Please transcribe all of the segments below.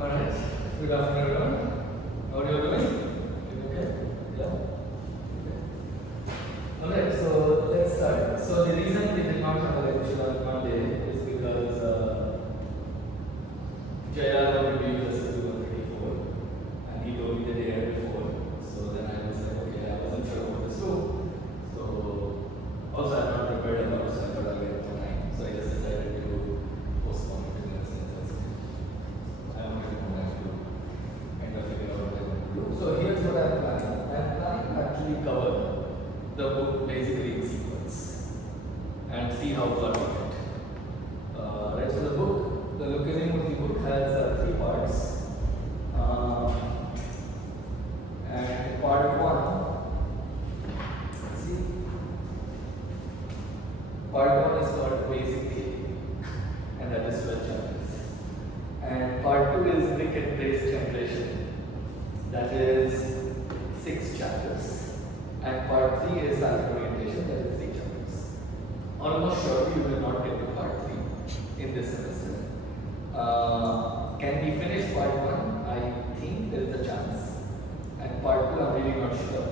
Alright, good afternoon everyone. How are you doing? Okay? Yeah? Okay. Alright, so let's start. So the reason we did not have a lecture on Monday is because Jaya wanted to use us 134 and he told me the day before. So then I was like, okay, I wasn't sure what to do. So also I'm not prepared a lot, so I thought I'll get more time. So I just decided to postpone it to next Thursday. I wanted to come back to kind of figure out what I want to do. So here's what I'm planning. I'm planning to actually cover the book basically in sequence and see how far we get. Right, so the book, the Lucchesi and Murty book has 3 parts. And part 1, let's see. Part 1 is called basic theory, and that is 12 chapters. And part 2 is brick and brace generation, that is 6 chapters. And part 3 is alpha orientation, that is 3 chapters. Almost surely you will not get to part 3 in this semester. Can we finish part 1? I think there is a chance. And part 2 I'm really not sure.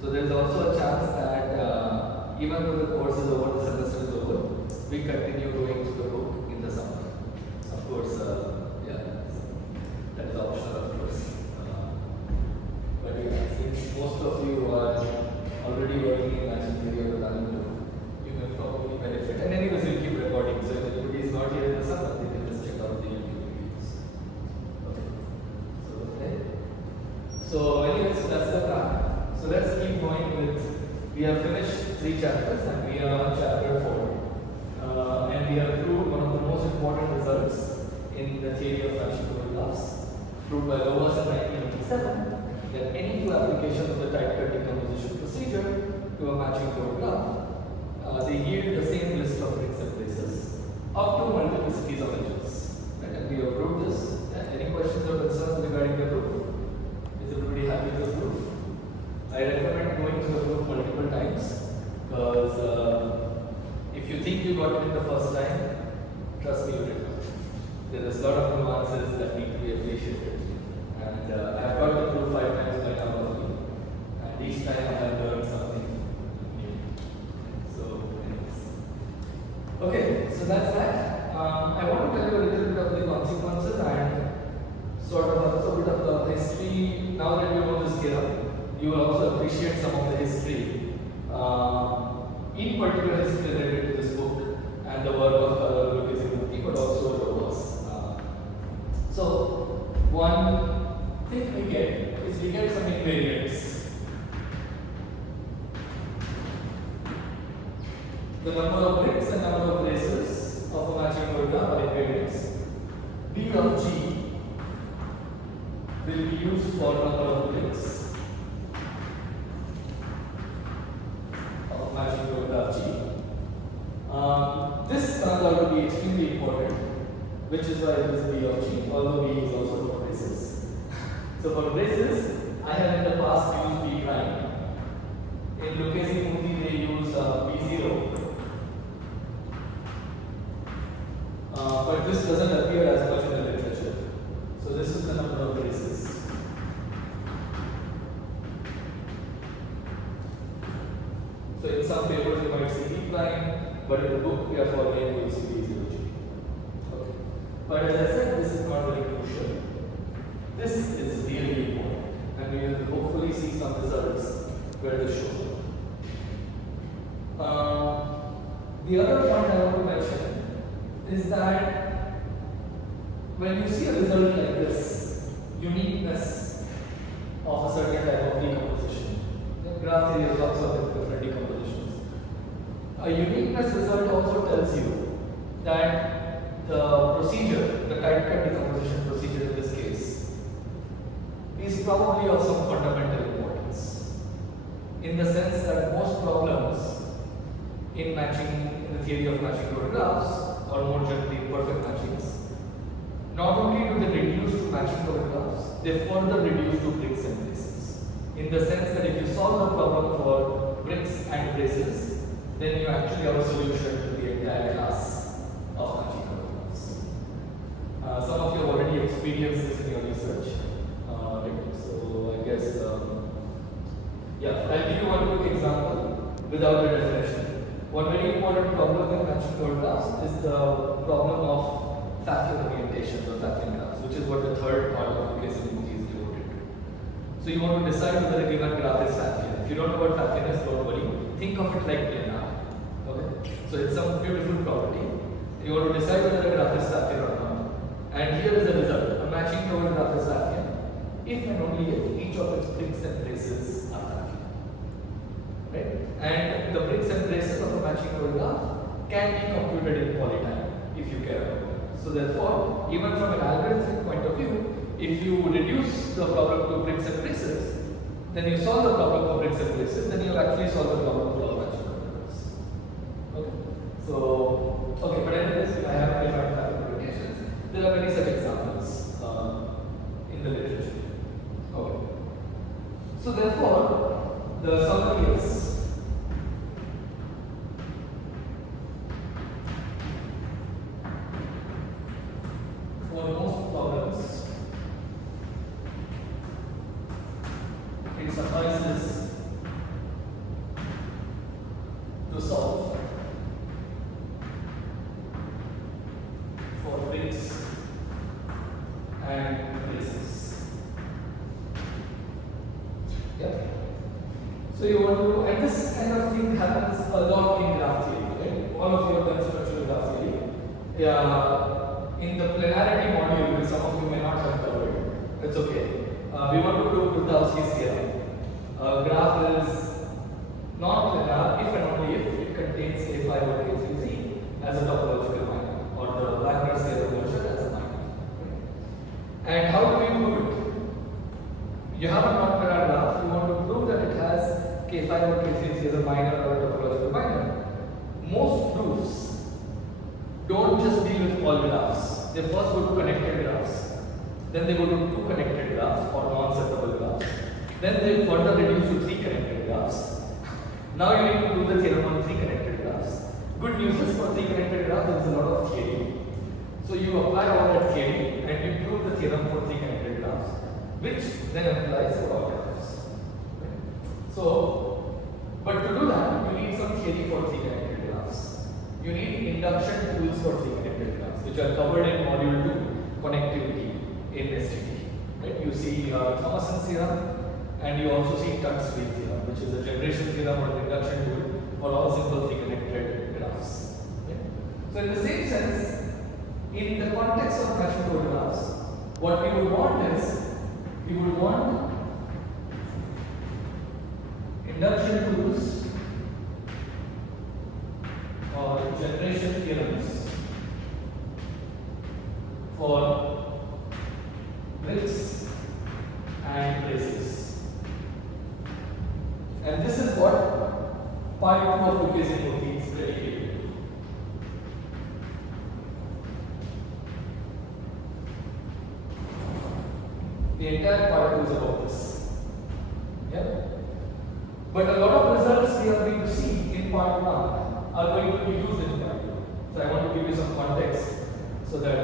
So there is also a chance that even though the course is over, the semester is over, we continue going through the book in the summer. Of course, yeah, that is optional, of course. But yeah, since most of you are already working in matching theory or planning to, you may probably benefit. And anyways, we'll keep recording. So if anybody is not here in the summer, they can just check out the YouTube videos. Okay. So anyways, that's the plan. So let's keep going with. We have finished 3 chapters and we are on chapter 4. And we have proved one of the most important results in the theory of matching graphs, proved by Lovász in 1987, that any 2 applications of the type-cut decomposition procedure to a matching graph, they yield the same list of bricks and braces up to multiplicities of edges. Right? And we have proved this. Any questions or concerns regarding the proof? Is everybody happy with the proof? I recommend going through the proof multiple times because if you think you got it in the first time, trust me, you did not. There is a lot of nuances that need to be appreciated. And I have got the proof 5 times by now already. And each time I have learned something new. So, anyways. Okay, so that's that. I want to tell you a little bit of the consequences and sort of also a bit of the history. Now that you know this theorem, you will also appreciate some of the history, in particular history related to this book and the work of Carvalho, Lucchesi and Murty, but also Lovász. So, one thing we get is we get some invariants. The number of bricks and number of braces of a matching graph are invariants. B of G will be used for number of bricks of matching graph G. This turns out to be extremely important, which is why it is B of G, although B is also for braces. So for braces, I have in the past used B prime. In Lucchesi and Murty, they use B0. But this doesn't appear as much in the literature. So this is the number of braces. So in some papers you might see B prime, but in the book we are following B0G. Okay. But as I said, this is not very crucial. This is really important, and we will hopefully see some results where this shows up. The other point I want to mention is that when you see a result like this, uniqueness of a certain type of decomposition, graph theory has lots of different decompositions. A uniqueness result also tells you that the procedure, the type-cut decomposition procedure in this case, is probably of some fundamental importance. In the sense that most problems in matching, in the theory of matching graphs, or more generally perfect matchings, not only do they reduce to matching graphs, they further reduce to bricks and braces. In the sense that if you solve the problem for bricks and braces, then you actually have a solution to the entire class of matching graphs. Some of you have already experienced experience this in your research. Right? So I guess, yeah, I'll give you one quick example without the definition. One very important problem in matching curve graphs is the problem of Pfaffian orientations or Pfaffian graphs, which is what the third part of Lucchesi and Murty is devoted to. So you want to decide whether a given graph is Pfaffian. If you don't know what Pfaffian is, don't worry. Think of it like planar. Okay? So it's some beautiful property. You want to decide whether a graph is Pfaffian or not. And here is the result. A matching covered graph is Pfaffian if and only if each of its bricks and braces are Pfaffian. Right? And the bricks and braces of a matching covered graph can be computed in polytime if you care about it. So therefore, even from an algorithmic point of view, if you reduce the problem to bricks and braces, then you solve the problem for bricks and braces, then you actually solve the problem for all matching covered graphs. Okay? So, okay, but anyways, I haven't defined Pfaffian orientations. There are many such examples in the literature. Okay. So therefore, the summary is for most problems, it suffices to solve for bricks and braces. Yeah. So you want to, and this kind of thing happens a lot in graph theory, right? All of you have done structural graph theory. In the planarity module, which some of you may not have covered, it's okay. We want to prove Lucchesi's theorem. A graph is non-planar if and only if it contains A5 or K3Z as a topological minor, or the Wagner's theorem version as a minor. And how do we prove it? You have a non-planar graph, you want to prove that it has K5 or K3Z as a minor or a topological minor. Most proofs don't just deal with all graphs. They first go to connected graphs, then they go to two connected graphs or non-separable graphs. Then they further reduce to three connected graphs. Now you need to prove the theorem on three connected graphs. Good news is for three connected graphs there is a lot of theory. So you apply all that theory and you prove the theorem for three connected graphs, which then applies for all graphs. Okay. So, but to do that, you need some theory for three connected graphs. You need induction tools for three connected graphs, which are covered in module 2, connectivity in STT. Right? You see Thomason's theorem, and you also see cut-We theorem, which is a generation theorem or an induction tool for all simple three connected graphs. Okay? So in the same sense, in the context of matching code graphs, what we would want is, we would want induction tools or generation theorems for bricks and braces. And this is what part 2 of Lucchesi and Murty is dedicated to. The entire part 2 is about this. Yeah? But a lot of results we are going to see in part 1 are going to be used in part 2. So I want to give you some context so that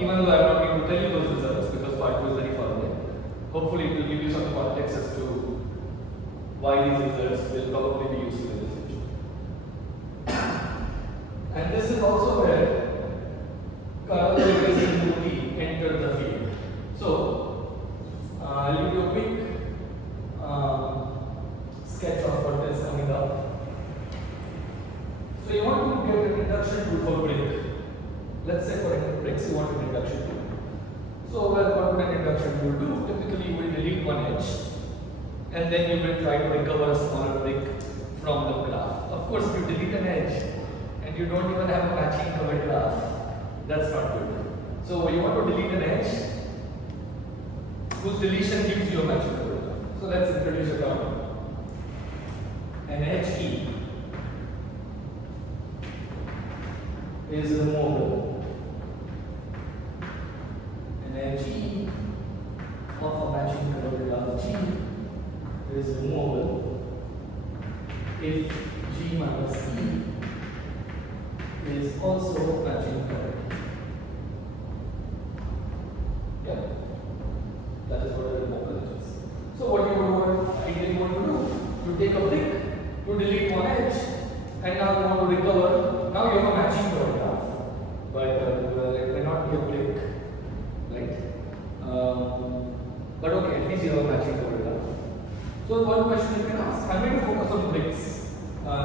even though I am not going to tell you those results because part 2 is very far away, hopefully it will give you some context as to why these results will probably be useful in the future. And this is also where Carvalho and Murty enter the field. So I'll give you a quick sketch of what is coming up. So you want to get an induction tool for brick. Let's say for bricks you want an induction tool. So what would an induction tool do? Typically you will delete one edge and then you will try to recover a smaller brick from the graph. Of course, if you delete an edge and you don't even have a matching covered graph, that's not good. So you want to delete an edge whose deletion gives you a matching covered graph. So let's introduce a term. An edge E is removable. An edge E of a matching covered graph G is removable if G minus E is also matching covered. Yeah, that is what a removable edge is. So what you would ideally want to do, you take a brick, you delete one edge, and now you want to recover. Now you have a matching paragraph, but it may not be a brick, right? But okay, at least you have a matching paragraph. So one question you can ask: I'm going to focus on bricks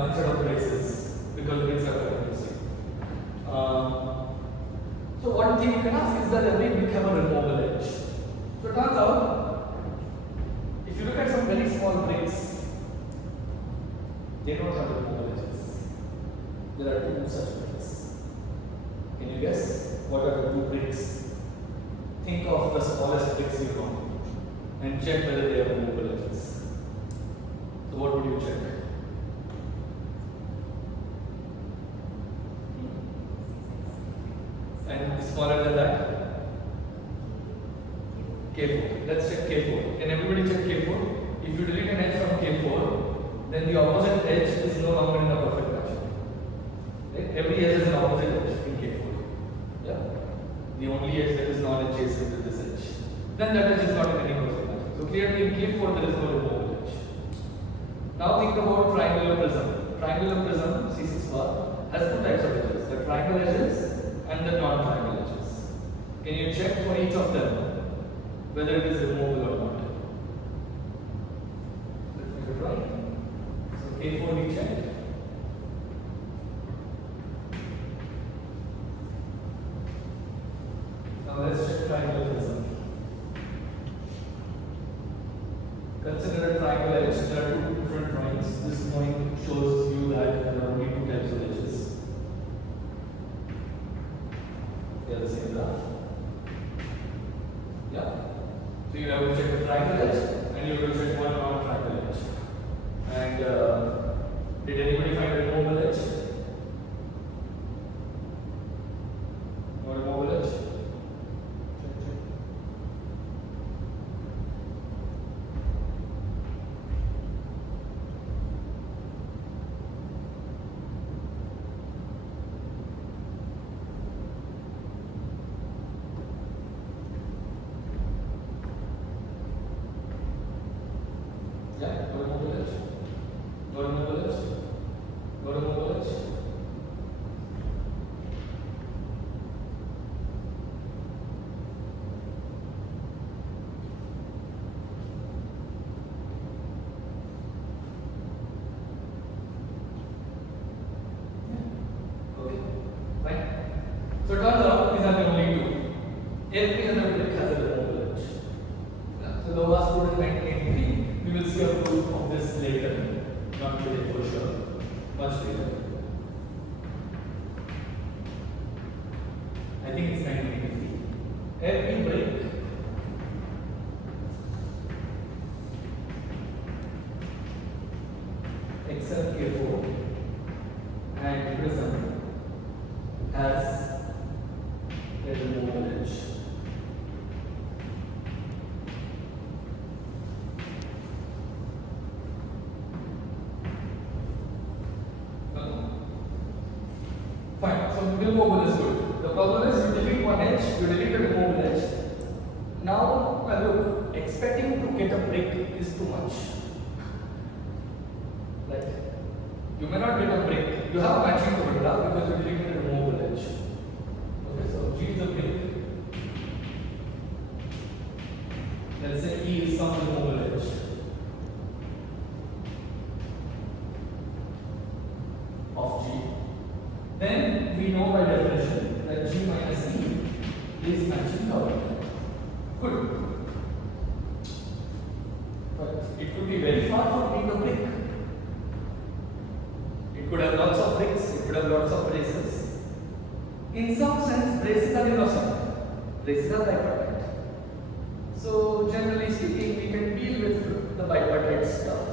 instead of braces because bricks are very interesting. So one thing you can ask is that every brick have a removable edge. So it turns out, if you look at some very small bricks, they don't have removable edges. There are two such bricks. Can you guess what are the two bricks? Think of the smallest bricks you know and check whether they have removable edges. So what would you check? And smaller than that? K4. Let's check K4. Can everybody check K4? If you delete an edge from K4, then the opposite edge is no longer in the perfect matching. Right? Every edge is an opposite edge in K4. Yeah? The only edge that is not adjacent to this edge. Then that edge is not in any perfect matching. So clearly in K4 there is no removable edge. Now think about triangular prism. Triangular prism, C6 bar, has two types of edges. The triangle edges and the non-triangle edges. Can you check for each of them whether it is removable or not? Let's make it right. So K4 we check. Now let's check triangle prism. Consider a triangle edge. There are two different drawings. This drawing shows you that there are only two types of edges. They are the same graph. Yeah. So you have to check the triangle edge and you have to check one non-triangle edge. And did anybody find a removable edge? No removable edge? Check. Yeah, no removable edge. No removable edge. No removable edge. Okay, fine. So it turns out these are the only two. Every other brick has a removable edge. So the Lovász proved in 1983. We will see a proof of this later, not today for sure, much later. I think it's 1983. Every brick except K4 and prism has a removable edge. Fine, so removable is good. The problem is you delete one edge, you delete a removable edge. Now, look, expecting to get a brick is too much. Right? You may not get a brick. You have a matching paragraph because you deleted a removable edge. Okay, so G is a brick. Let's say E is some removable edge. Of G. Then we know by definition that G minus E is matching covered. Good. But it could be very far from being a brick. It could have lots of bricks, it could have lots of braces. In some sense, braces are innocent. Braces are bipartite. So generally speaking, we can deal with the bipartite stuff.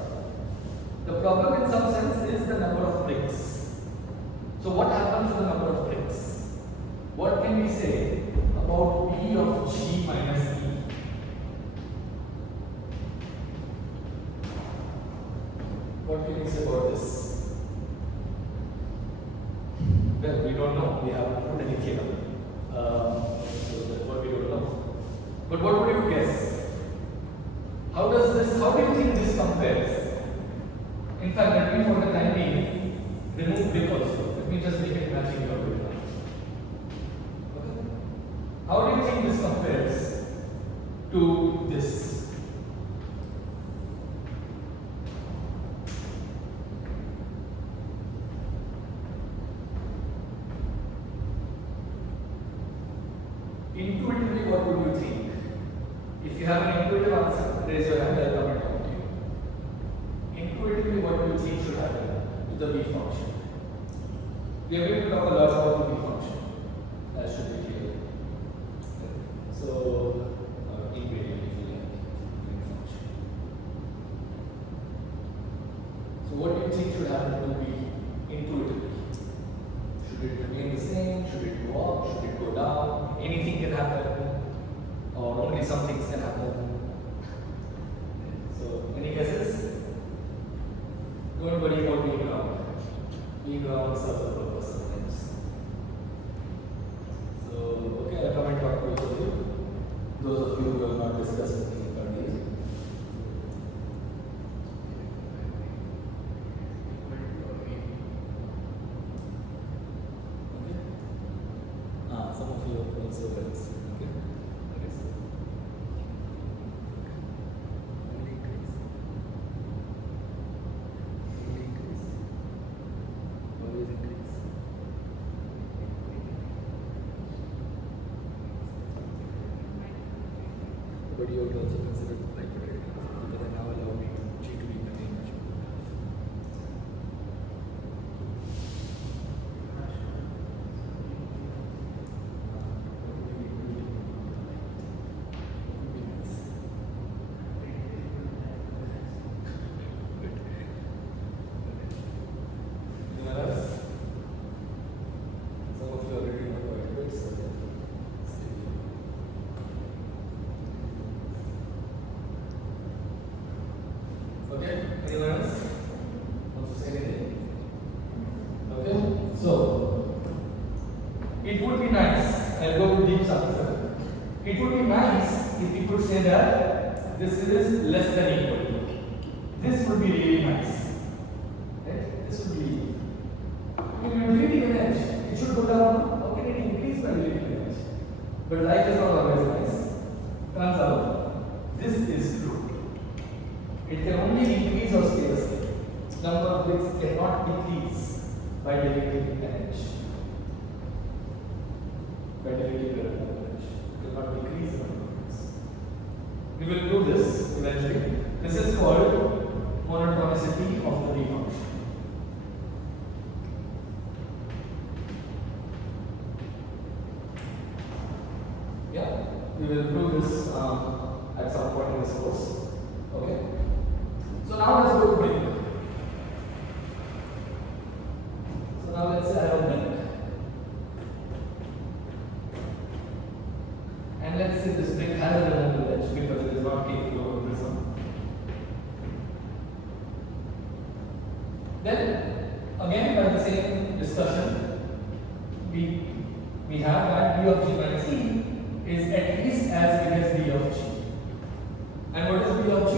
The problem in some sense is the number of bricks. So what happens to the number of bricks? What can we say about B of G minus E? What can we say about this? Well, we don't know. We haven't proved any theorem. So therefore we don't know. But what would you guess? How do you think this compares? In fact, let me for the time being remove brick also. Let me just make it matching your brick. Okay. How do you think this compares to this? Intuitively, what would you think? If you have an intuitive answer, raise your hand, I'll come and talk to you. Intuitively, what do you think should happen to the B function? We are going to talk a lot about the B function. That should be clear. So, invariant if you like, B function. So, what do you think should happen to B intuitively? Should it remain the same? Should it go up? Should it go down? Anything can happen, or only some things can happen. So, any guesses? Don't worry about being wrong. Being wrong serves a purpose sometimes. So, okay, I'll come and talk to each of you. Those of you who have not discussed with me earlier. Some of you also read this. Okay. But you would also consider like because I now allow me G to be in the range. Okay, anyone else wants to say anything? Okay, so it would be nice, I'll go with Deep's answer. It would be nice if we could say that this is less than equal to. This would be really nice. Right? This would be. If you're deleting an edge, it should go down. How can it increase by deleting an edge? But life is not always nice. Turns out, this is true. It can only increase or stay the same. Number of bricks cannot decrease by deleting an edge. By deleting an edge. It cannot decrease the number of bricks. We will do this eventually. This is called monotonicity of the B function. Yeah, we will prove this at some point in this course. Okay. So now let's go to brick. So now let's say I have a brick. And let's say this brick has a removable edge because it is not capable of prism. Then again by the same discussion, we have that B of G minus E is at least as big as B of G. And what is B of G?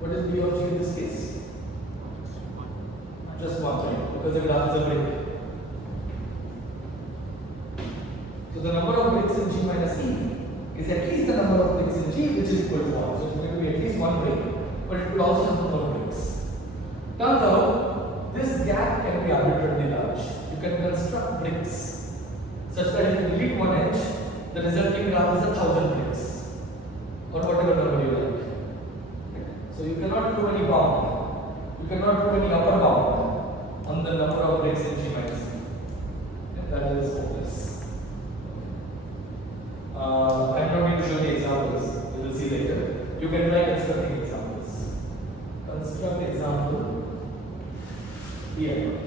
What is B of G in this case? Just one, right? Because the graph is a brick. So the number of bricks in G minus E is at least the number of bricks in G, which is equal to 1. So it's going to be at least one brick, but it could also have more bricks. Turns out, this gap can be arbitrarily large. You can construct bricks such that if you delete one edge, the resulting graph is 1,000 bricks, or whatever number you like. So you cannot do any bound. You cannot do any upper bound on the number of bricks in G minus E. That is hopeless. I'm not going to show the examples. We will see later. You can try constructing examples. Construct example here.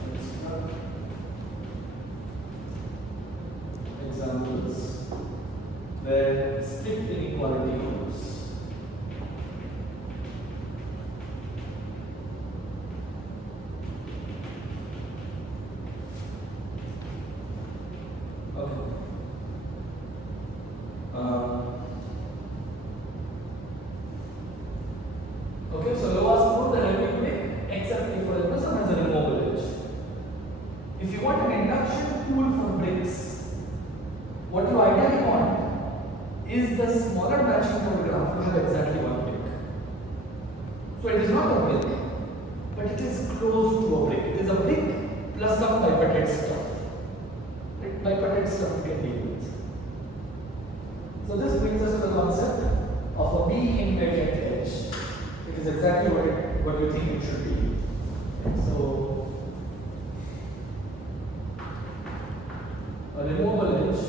Construct examples where strict inequality holds. b-invariant edge. It is exactly what you think it should be. So a removable edge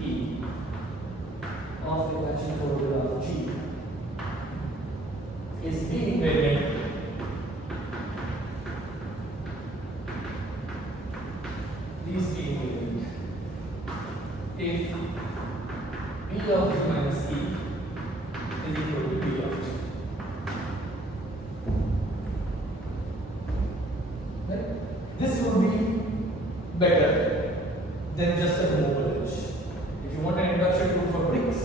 E of the matching coordinate of G is b-invariant if B of G minus E is equal to B of G. Right? This would be better than just a removable edge. If you want an induction tool for bricks,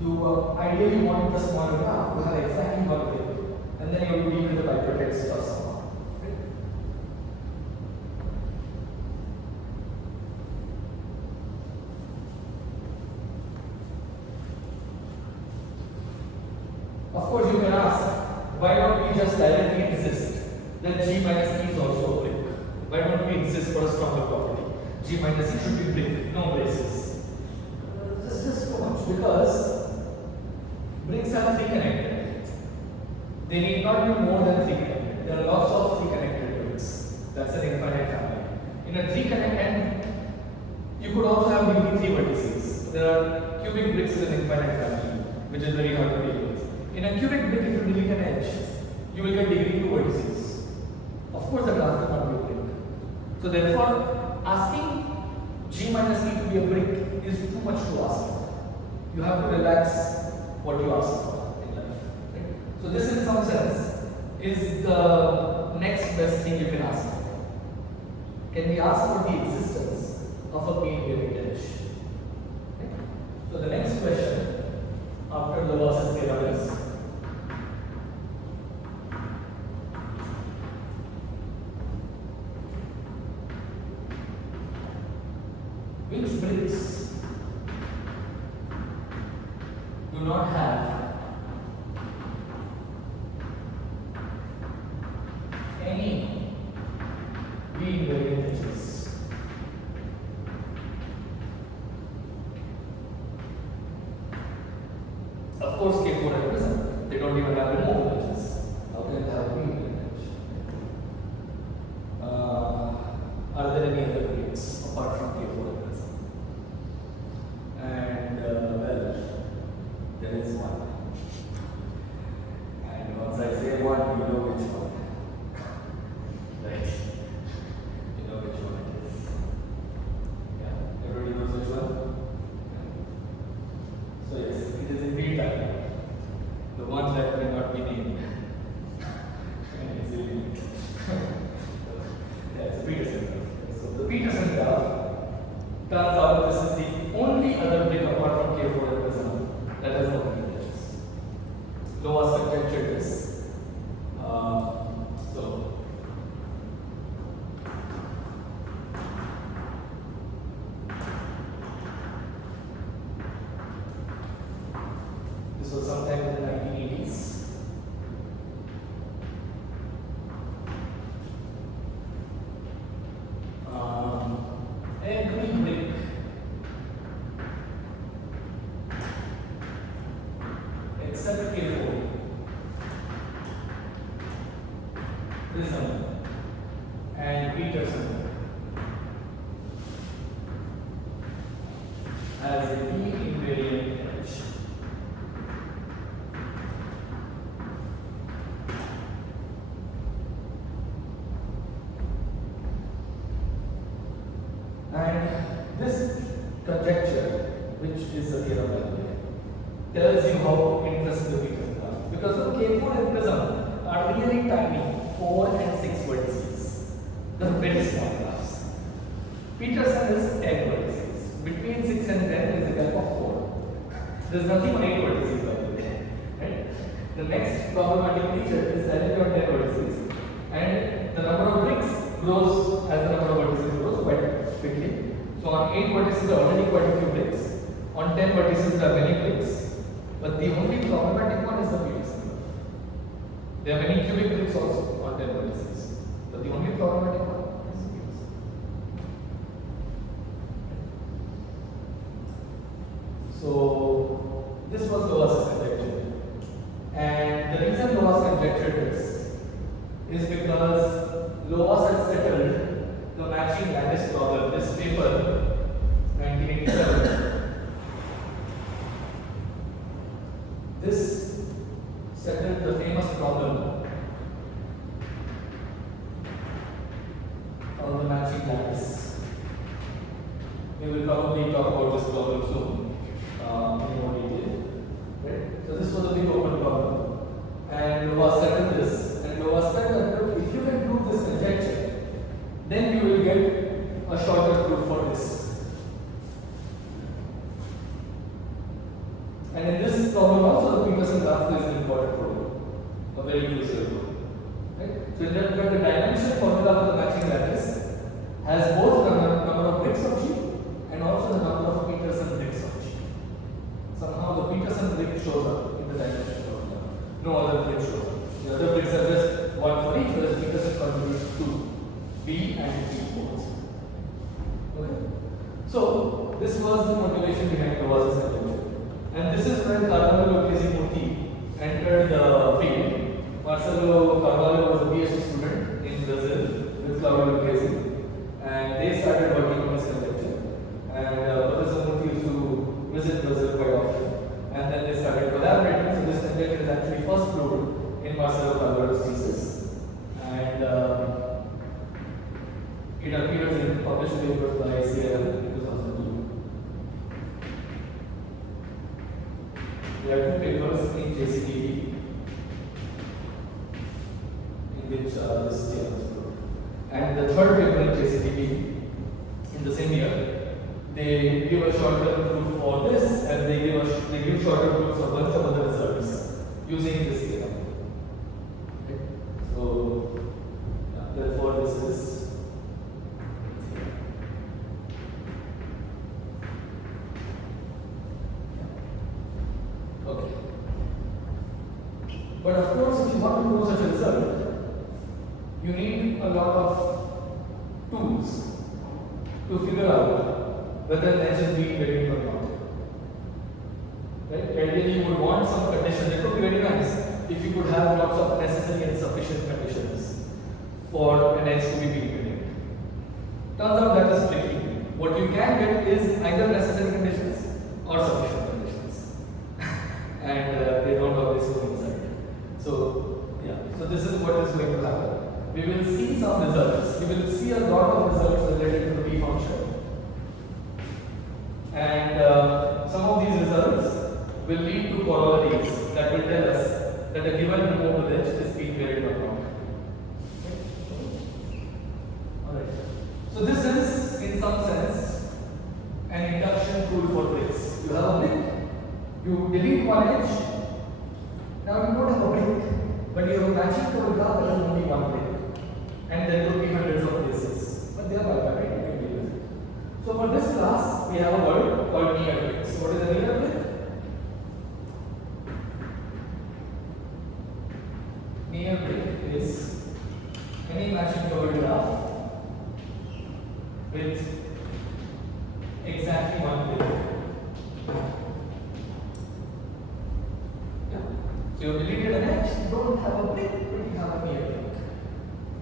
you ideally want the smaller graph to have exactly one brick, and then you will deal with the bicorn stuff somehow. Of course, you can ask, why don't we just directly insist that G minus E is also a brick? Why don't we insist for a stronger property? G minus E should be brick, no braces. This is too much because bricks are 3 connected. They need not be more than 3 connected. There are lots of 3 connected bricks. That's an infinite family. In a 3 connected, you could also have degree 3 vertices. There are cubic bricks is an infinite family, which is very hard to deal with. In a cubic brick, if you delete an edge, you will get degree 2 vertices. Of course, the graph cannot be a brick. So therefore, asking G minus E to be a brick is too much to ask for. You have to relax what you ask for in life. Right? So this, in some sense, is the next best thing you can ask for. Can we ask for the existence of a b-invariant edge? Right? So the next question after Lovász's theorem is, which bricks do not have any b-invariant edges? Of course, K4 and prism, they don't even have removable edges. How can they have b-invariant edge? Are there any other bricks apart from K4 and prism? And well, there is one. And once I say one, you know which one. Right? You know which one it is. Yeah? Everybody knows which one? So yes, it is indeed that one. The one that may not be named. Yeah, it's a Petersen graph. So the Petersen graph turns out this is the only other brick apart from K4 and prism that has no edges. Lovász conjectured this. So this was sometime in the 1980s. Every brick except K4, prism, and Petersen has a b-invariant edge. And this conjecture, which is a theorem by the way, tells you how interesting the Petersen graph. Because the K4 and prism are really tiny, 4 and 6 vertices. They are very small graphs. Petersen is 10 vertices. Between 6 and 10 there is a gap of 4. There is nothing on 8 vertices by the way. Right? The next problematic feature is that you have 10 vertices. And the number of bricks grows as the number of vertices grows quite quickly. So on 8 vertices there are already quite a few bricks. On 10 vertices there are many bricks. But the only problematic one is the Petersen graph. There are many cubic bricks also on 10 vertices. But the only problematic one is the Petersen. is because Lovász had settled the matching lattice problem. This paper, 1987, this settled the famous problem of the matching lattice. We will probably talk about this problem soon in more detail. Right? So this was a big open problem, and Lovász settled this. And Lovász said that look, if you can prove this conjecture, then you will get a shorter proof for this. And in this problem also, the Petersen graph plays an important role, a very crucial role. Right? So in that, the dimension formula for the matching lattice has both the number of bricks of G and also the number of Petersen bricks of G. Somehow the Petersen brick shows up in the dimension formula. No other brick shows up. The other bricks are just one for each, whereas Petersen contributes to B and G both. Okay? So this was the motivation behind Lovász's conjecture. And this is when Carvalho Lucchesi-Murty entered the field. Carvalho was a PhD student in Brazil with Claudio Lucchesi, and they started working on this conjecture. And Professor Murty used to visit Brazil quite often, and then they started collaborating. So this conjecture is actually first proved in Marcelo Carvalho's thesis, and it appears in published papers by CLM in 2002. There are two papers in JCT-B in which this theorem is proved. And the third paper in JCT-B in the same year, they give a short-term proof for this, and they give short-term proofs of a bunch of other results using this theorem. Okay. So therefore this is okay. But of course, if you want to prove such a result, you need a lot of tools to figure out whether an edge is b-invariant or not. Right? Ideally, you would want some conditions. It would be very nice if you could have lots of necessary and sufficient conditions for an edge to be b-invariant. Turns out that is tricky. What you can get is either necessary conditions or sufficient conditions, and they don't always coincide. So yeah, so this is what is going to happen. We will see some results. We will see a lot of results related to the B function. And some of these results will lead to corollaries that will tell us that a given removable edge is b-invariant or not. Alright. So this is, in some sense, an induction rule for bricks. You have a brick, you delete one edge. Now you don't have a brick, but you have a matching code graph that has only one brick. And there could be hundreds of braces, but they are bipart, you can deal with it. So for this class, we have a word called near bricks. What is a near brick? Near brick is any matching covered graph with exactly one brick. So you deleted an edge, you don't have a brick, but you have a near brick.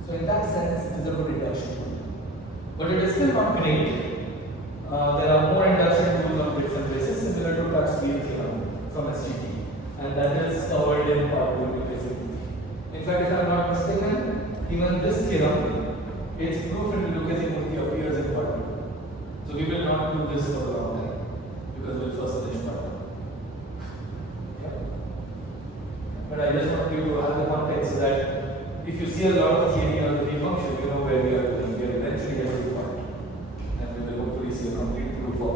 So in that sense, it is a good induction. But it is still not great. There are more induction tools on bricks and braces similar to cut-We theorem from SGT, and that is covered in part 2 basically. In fact, if I am not mistaken, even this theorem, its proof in Lucchesi-Murty appears in part 2. So we will not do this for a long time because we will first finish part 1. But I just want you to have the context so that if you see a lot of theory on the B function, you know where we are going. We are eventually getting to the point. And we will hopefully see a complete proof of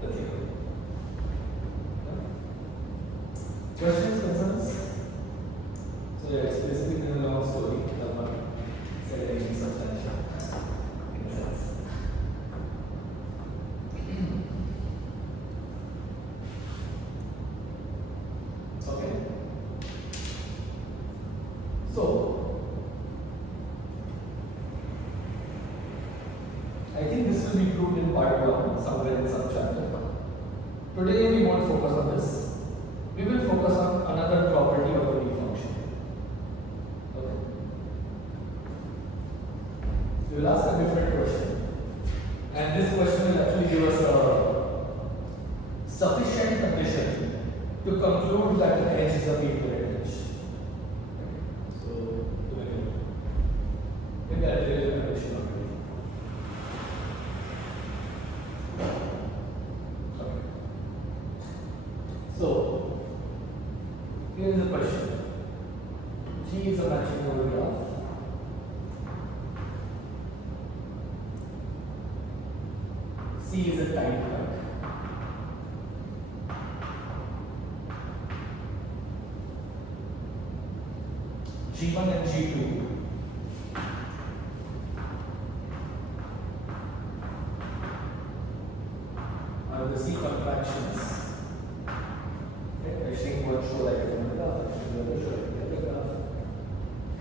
the theory. Questions, concerns? So yeah, it's basically been a long story. I have not said anything substantial in a sense. Okay. So I think this will be proved in part 1, somewhere in some chapter. Today we won't focus on this. We will focus on another property of the B function. Okay. We will ask a different question. And this question will actually give us a sufficient condition to conclude that an edge is a b-invariant edge. So, maybe I'll tell you the condition already. Okay. So, here is the question. G is a matching over graph. C is a tight cut. G1 and G2 are the C-contractions. Okay, I think what show like in the graph, I should show like the graph.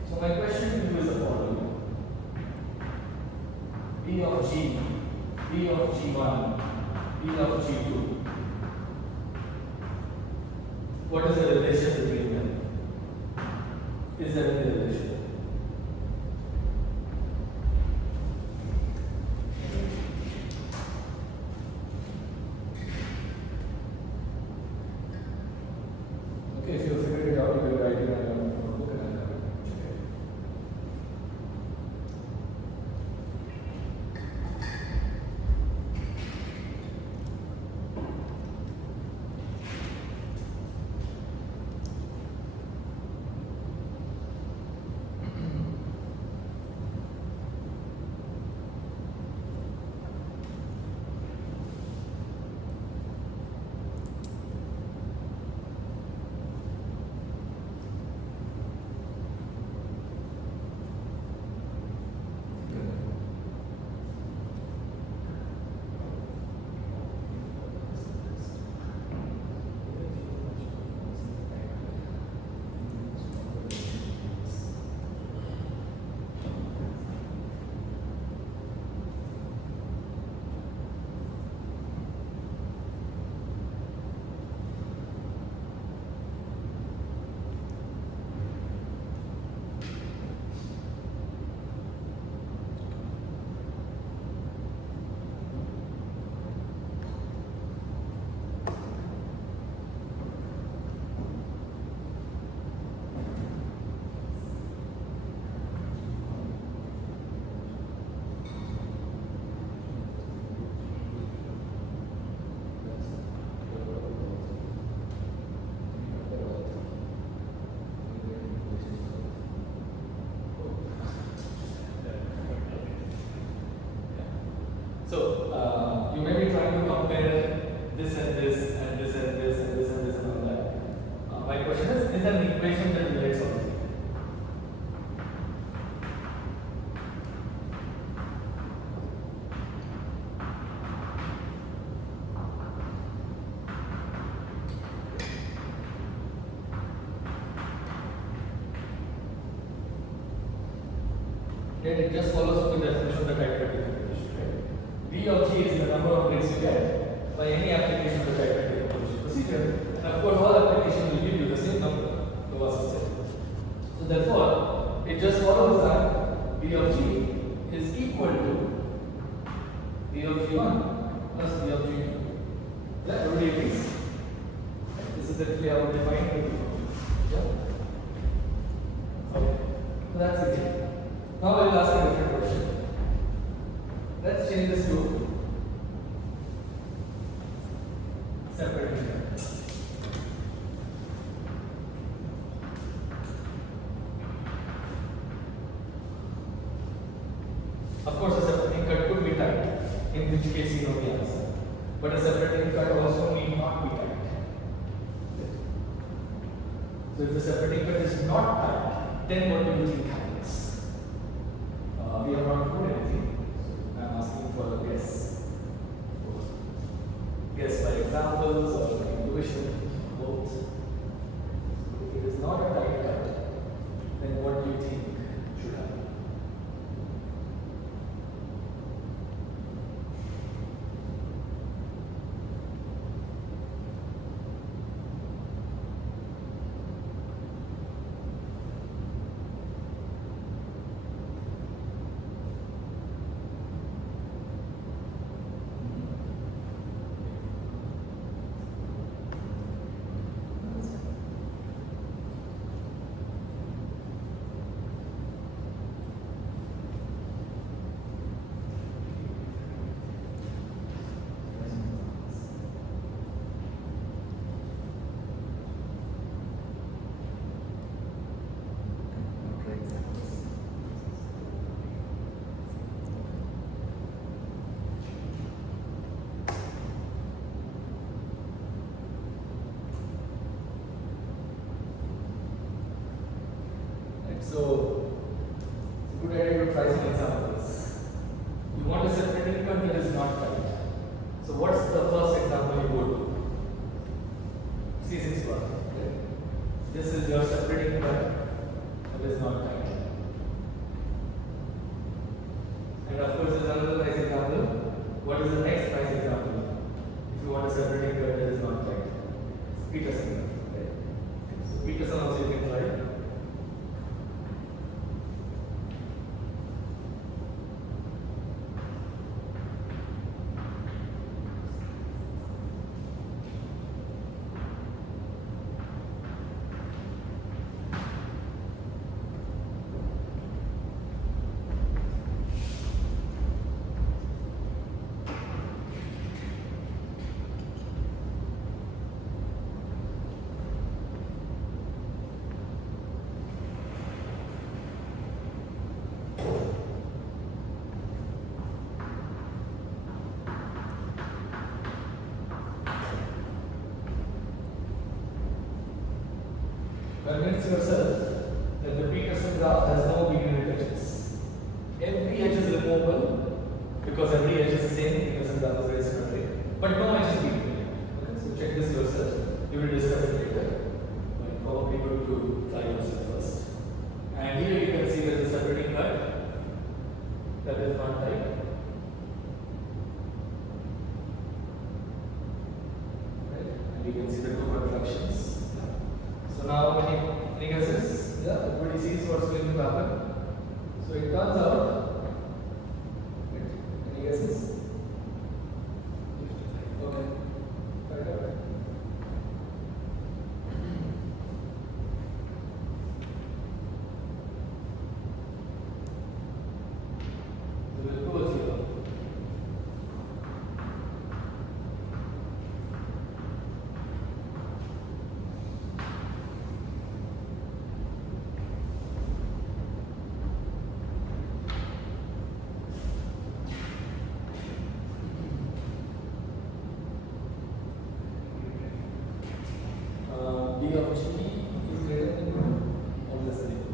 So my question to you is the following: B of G, B of G1, B of G2. What is the relation between them? Is there any relation? Okay, if you figured it out, you will write it on your notebook and I'll have it. So you may be trying to compare this and this and this and this and this and this and all that. My question is there an equation that relates all this? It just follows the definition of the type decomposition, right? B of G is the number of bricks you get by any application of the type decomposition procedure. And of course, all applications will give you the same number, Lovász said. So therefore, it just follows that B of G is equal to B of G1 plus B of G2. That already agrees. This is actually how we define it. Yeah? Okay. So that's it. Now I will ask a different question. Let's change this to separate cut. Of course, a separating cut could be tight, in which case you know the answer. But a separating cut also need not be tight. So if the separating cut is not tight, then what do you think happens? We have not put anything. I am asking for a guess. Guess by examples or by intuition, both. If it is not a tight cut, then what do you think should happen? So it's a good idea to try some examples. You want a separating cut that is not tight. So what's the first example you go to? C6 bar. Okay. This is your separating cut that is not tight. And of course, there's another nice example. What is the next nice example? If you want a separating cut that is not tight, Petersen. Okay. So Petersen also you can try. Convince yourself that the Petersen graph has no b-invariant edges. Every edge is removable because every edge is the same. Petersen graph is very symmetric, but no edge is b-invariant. Okay, so check this yourself. You will discuss it later. But probably good to try yourself first. And here you can see there is a separating cut that is not tight. Right? And you can see the two contractions. So now any guesses? Yeah, everybody sees what's going to happen. So it turns out, any guesses? Okay. Right. So we'll go here. B of G is greater than or less than equal.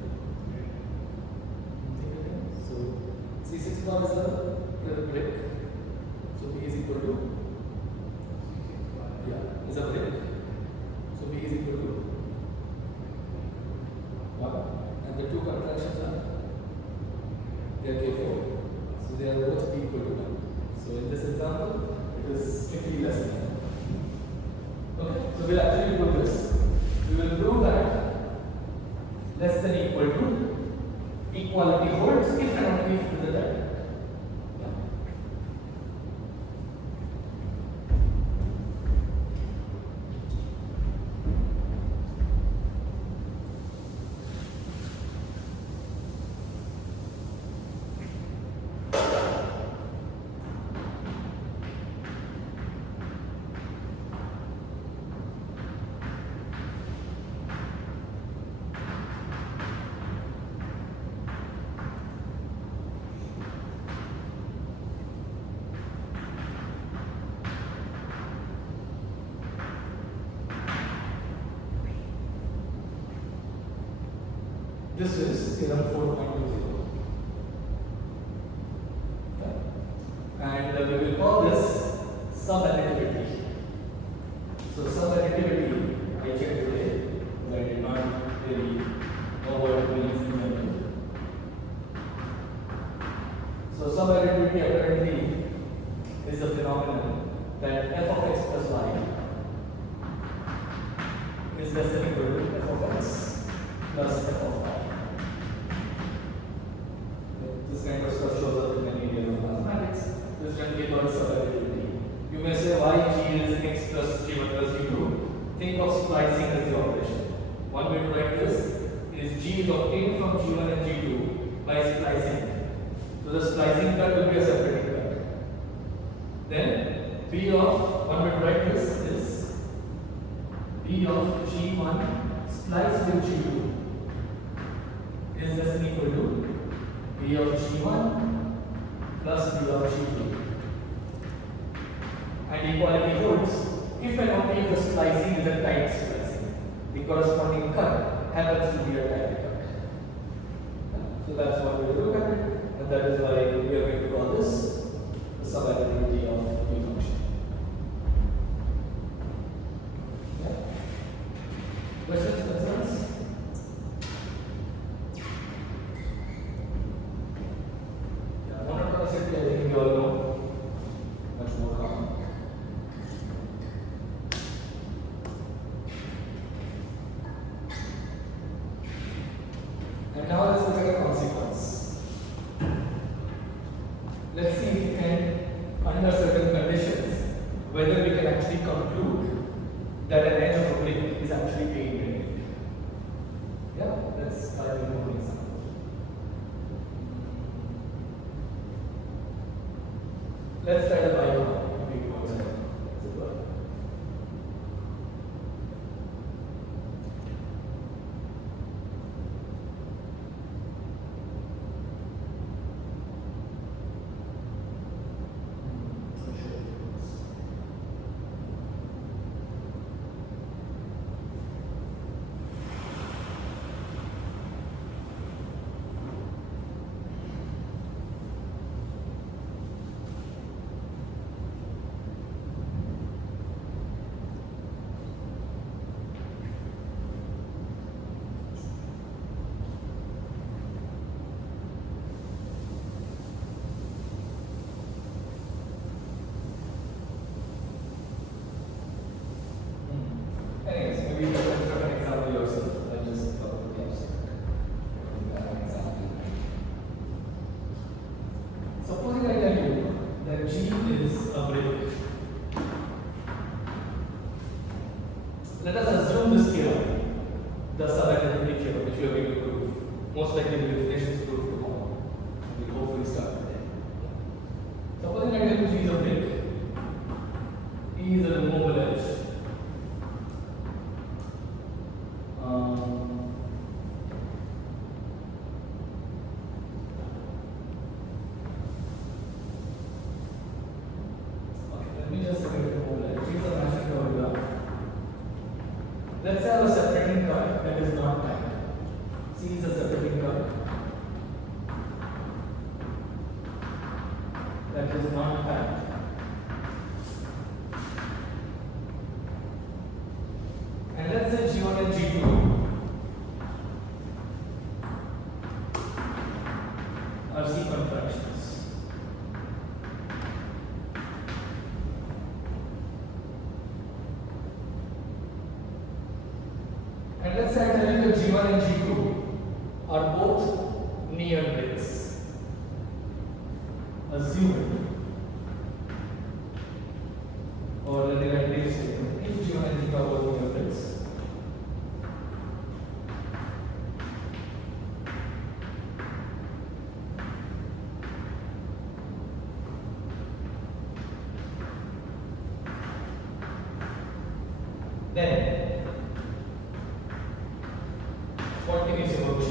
So C6 bar is a brick. So B is equal to is a brick. So B is equal to 1. And the two contractions are they are K4. So they are both B equal to 1. So in this example, it is strictly less than 1. Okay, so we'll actually do this. We will prove that less than equal to equality holds if and only if to the direct. This is theorem 4.20. And we will call this subadditivity. So subadditivity, I checked today, but I did not really know what it means in general. So subadditivity apparently is a phenomenon that f of x plus y is less than equal to f of x plus f of y. This kind of stuff shows up in many areas of mathematics. This is generally called subadditivity. You may say why g is x plus g1 plus g2. Think of splicing as the operation. One way to write this is g is obtained from g1 and g2 by splicing. So the splicing cut will be a separating cut. Then b of, one way to write this is b of g1 spliced with g2 is less than equal to b of g1 plus b of g2. And equality holds if and only if the splicing is a tight splicing. The corresponding cut happens to be a tight cut. So that's what we look at it, and that is why we are going to call this the subadditivity of B function. Yeah. Questions, concerns? Yeah, monotonicity, I think you all know much more common. And now let's look at a consequence. Let's see if we can, under certain conditions, whether we can actually conclude that an edge of a brick is actually b-invariant. Yeah, let's try to do an example. Let's try the Bicorn. Anyways, maybe you can construct an example yourself. I'll just cover the abstract. An example. Supposing I tell you that G is a brick. Let us assume this theorem, the subadditivity theorem, which we are going to prove. Most likely the definition is proved tomorrow. We'll hopefully start with it. Supposing I tell you G is a brick. E is a removable edge. Let's have a separating cut that is not tight. C is a separating cut that is not tight. And let's say G1 and G2 are C-contractions. And let's say I tell you that G1 and G2 are both near bricks. Assume, or let me write this statement, if G1 and G2 are both near bricks, then what can you say about G?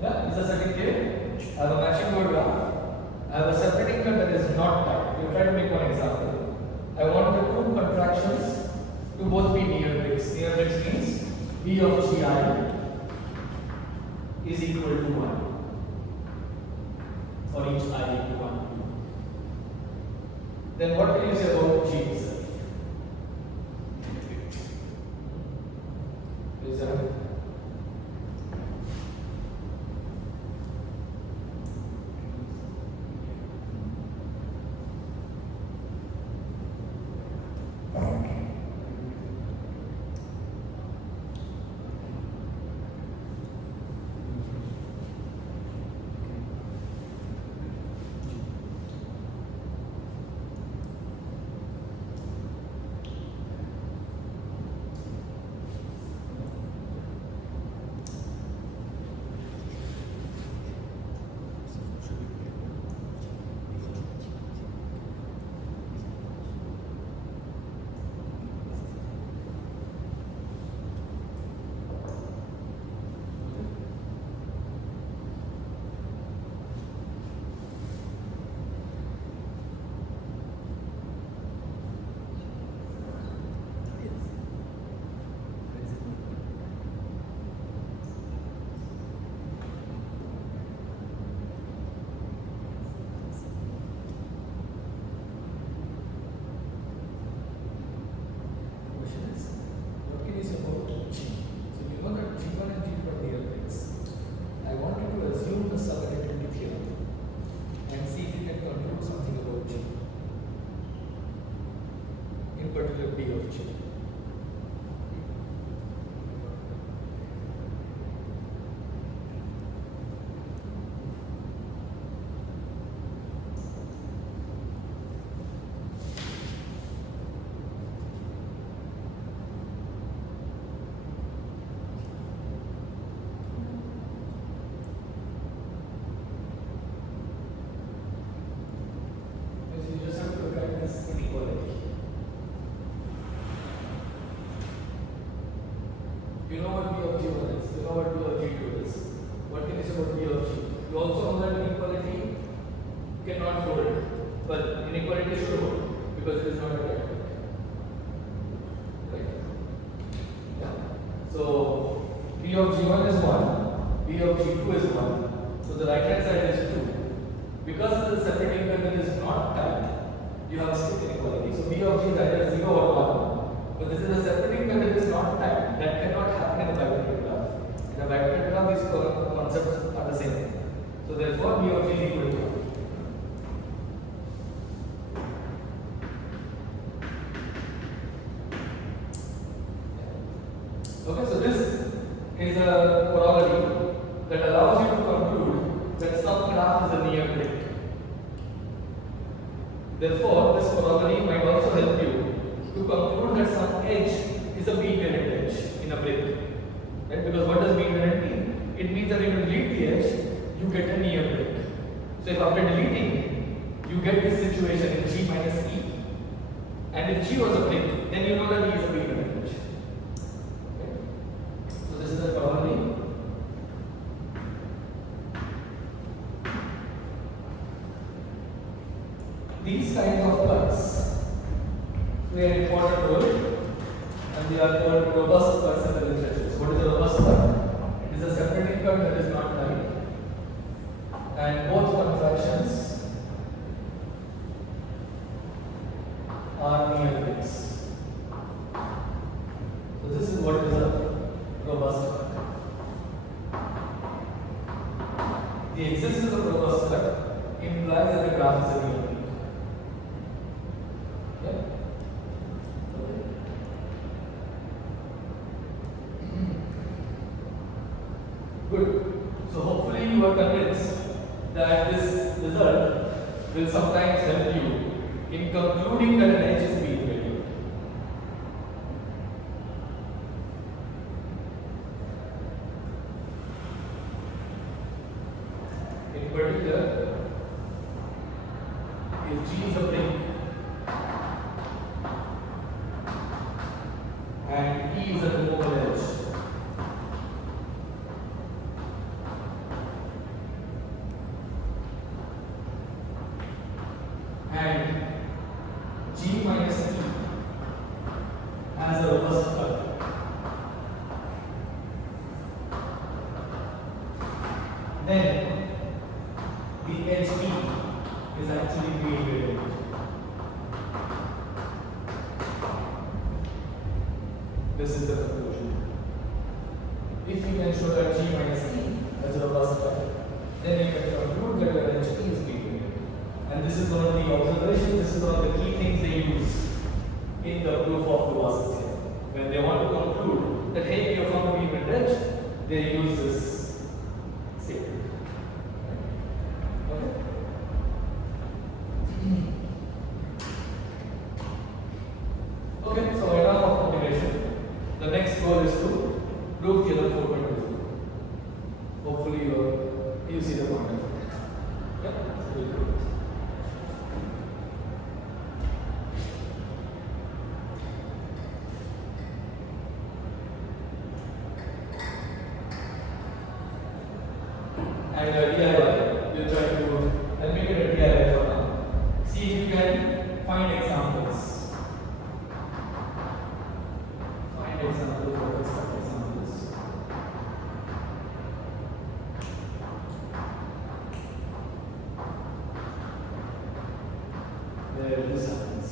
Yeah, is the setting clear? I have a matching node graph. I have a separating cut that is not tight. We'll try to make one example. I want the two contractions to both be near bricks. Near bricks means B of Gi is equal to 1 for each I equal to 1. Then what can you say about G itself? Is that going to get. Right? Yeah. So b of g1 is 1, b of g2 is 1. So the right hand side is 2. Because the separating curtain is not tight, you have strict inequality. So b of g is either 0 or 1. But this is a separating curtain is not tight. That cannot happen in a bicorn graph. In a bicorn graph, these concepts are the same. So therefore, b of g is equal to 1. Okay, so this is a corollary that allows you to conclude that some graph is a near break. Therefore, this corollary might also help you to conclude that some edge is a b-invariant edge in a break. Right? Because what does b-invariant mean? It means that when you delete the edge, you get a near break. So if after deleting, you get this situation in g minus e, and if g was a break, then you know that e is a b-invariant edge. Okay? So this is the corollary. These kinds of cuts play an important role, and they are called robust cuts in the literature. So what is a robust cut? It is a separating cut that is not tight, and both contractions are near breaks. So this is what is a robust cut. The existence of robust cut implies that the graph is a near break. Good. So hopefully you are convinced that this result will sometimes help you in concluding that an edge is b-invariant. In particular, if G is a brink and E is a removable edge, and G minus E has a robust cut, then the edge E is actually b-invariant. This is the conclusion. If you can show that G minus E has a robust cut, then you can conclude that your edge E is b-invariant. And this is one of the observations, this is one of the key things they use in the proof of Lovász theorem. When they want to conclude that hey, you have found a b-invariant edge, they use this statement. Okay? Okay, so enough of motivation. The next goal is to prove theorem 4.2. Hopefully you see the point of it. Yeah? So we'll do it. And DIY, we'll try to, I'll make it a DIY for now. See if you can find examples. Find examples of examples. There this happens.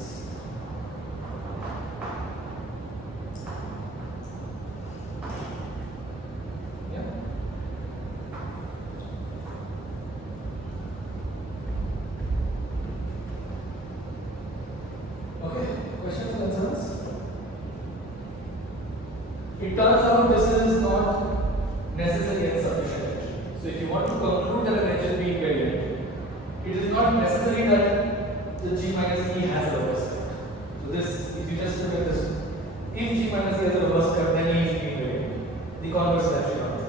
Yeah. Okay, questions and answers? It turns out this is not necessary and sufficient. So if you want to conclude that an edge is b-invariant, it is not necessary that the G minus E has a robust cut. So this, if you just look at this, if G minus E has a robust cut, then E is b-invariant. The converse is actually not true.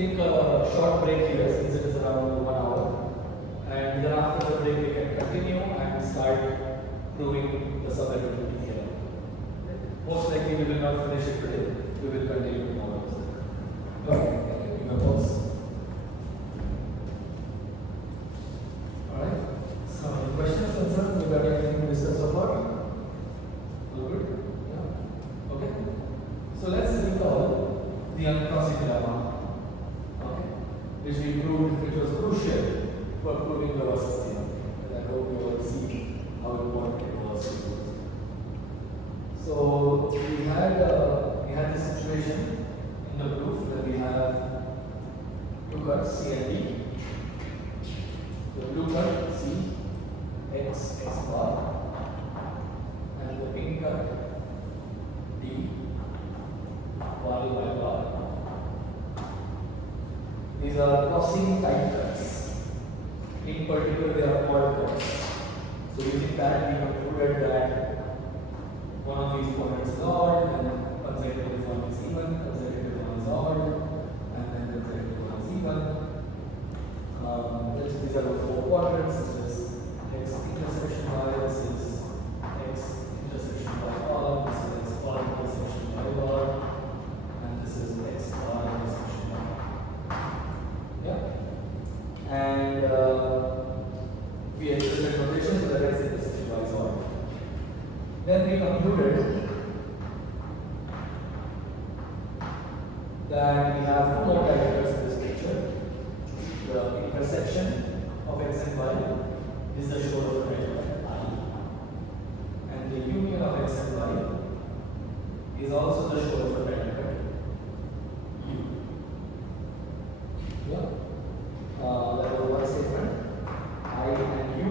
take a short break here since it is around 1 hour, and then after the break we can continue and start proving the Subadditivity theorem. Most likely we will not finish it today, we will continue tomorrow. Okay, thank you. Pause. Alright, so any questions, concerns regarding anything we discussed so far? All good? Yeah. Okay. So let's recall the uncrossing lemma, okay, which we proved, which was crucial for proving the Lovász theorem. And I hope you will see how important it was. So we had this situation in the proof where we have two cuts C and D. The blue cut C x bar and the pink cut D y bar. These are crossing type cuts. In particular, they are odd cuts. So using that, we concluded that one of these points is odd, and consecutive one is even, consecutive one is odd, and then consecutive one is even. These are the four quadrants. This is x intersection y, this is x intersection y bar, this is x bar intersection y bar, and this is x bar intersection y bar. Yeah. And we express notation so that x intersection y is odd. Then we concluded that we have two more characters in this picture. The intersection of x and y is the shore of the predicate I, and the union of x and y is also the shore of the predicate u. Yeah. That was one statement. I and u.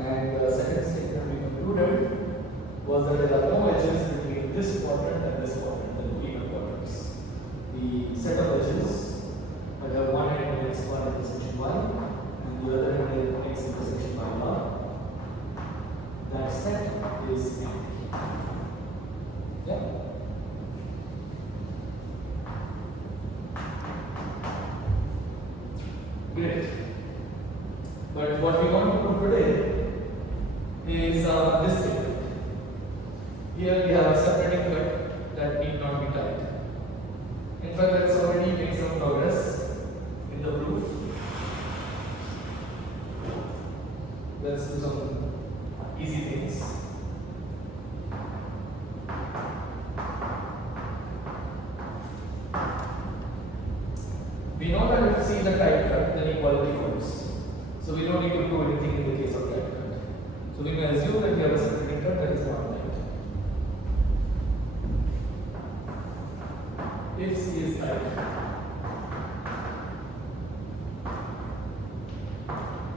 And the second statement we concluded was that there are no edges between this quadrant and this quadrant, the two even quadrants. The set of edges that have one end in x bar intersection y and the other end in x intersection y bar, that set is empty. Yeah? Great. But what we want to prove today is this statement. Here we have a separating cut that need not be tied. In fact, let's already make some progress in the proof. Let's do some easy things. We know that if C is a tight cut, then equality holds. So we don't need to do anything in the case of tight cut. So we may assume that we have a separating cut that is not tight. If C is tight,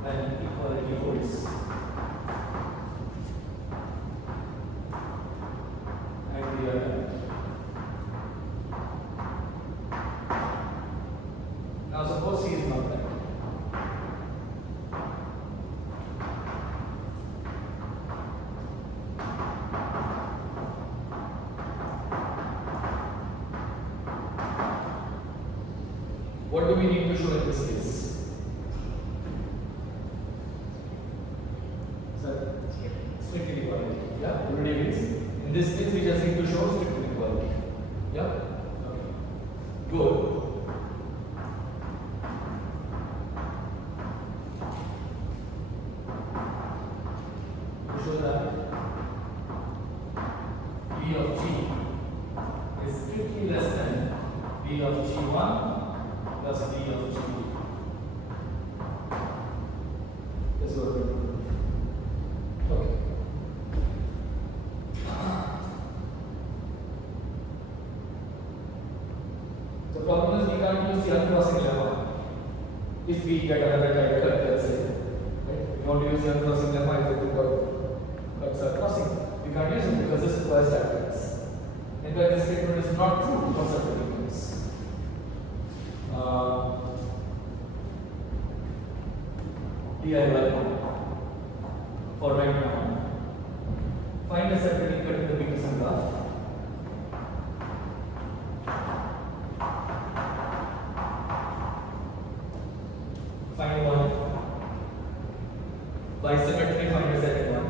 then equality holds. And we are done. Now suppose C is not tight. What do we need to show in this case? Sir? Strict inequality. Yeah? Everybody agrees? In this case, we just need to show strict inequality. Yeah? Okay. Good. To show that B of G is strictly less than B of G1 plus B of G2. This was it. Okay. The problem is we can't use the uncrossing lemma if we get another tight cut, let's say. Right? We want to use the uncrossing lemma if the two cuts are crossing. We can't use it because this requires tight cuts. In fact, this statement is not true for such elements. DIY for right now. Find a separating cut in the Petersen graph. Find one. By symmetry, find a second one.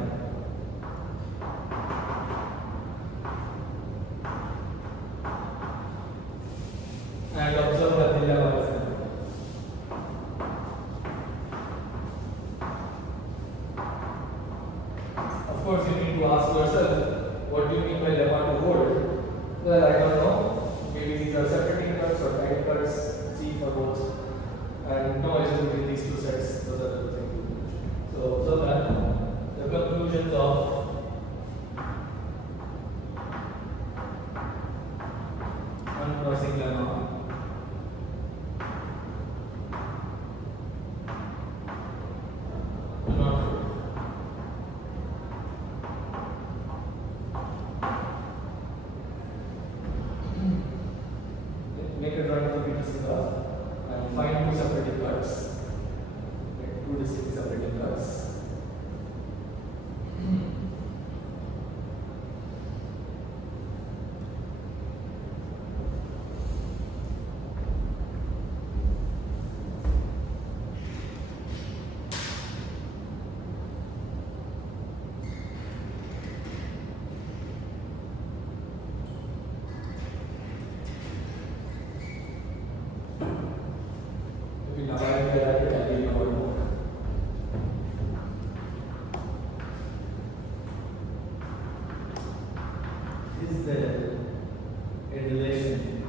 And observe the dilemma. Of course, you need to ask yourself, what do you mean by lemma to hold? Well, I don't know. Maybe these are separating cuts or tight cuts. See for both. And no edges between these two sets. Those are the things. So observe that the conclusions of uncrossing lemma do not hold. Make a drawing of the Petersen graph and find two separating cuts. Two distinct separating cuts. Maybe now I will tell you our book. Is there a relation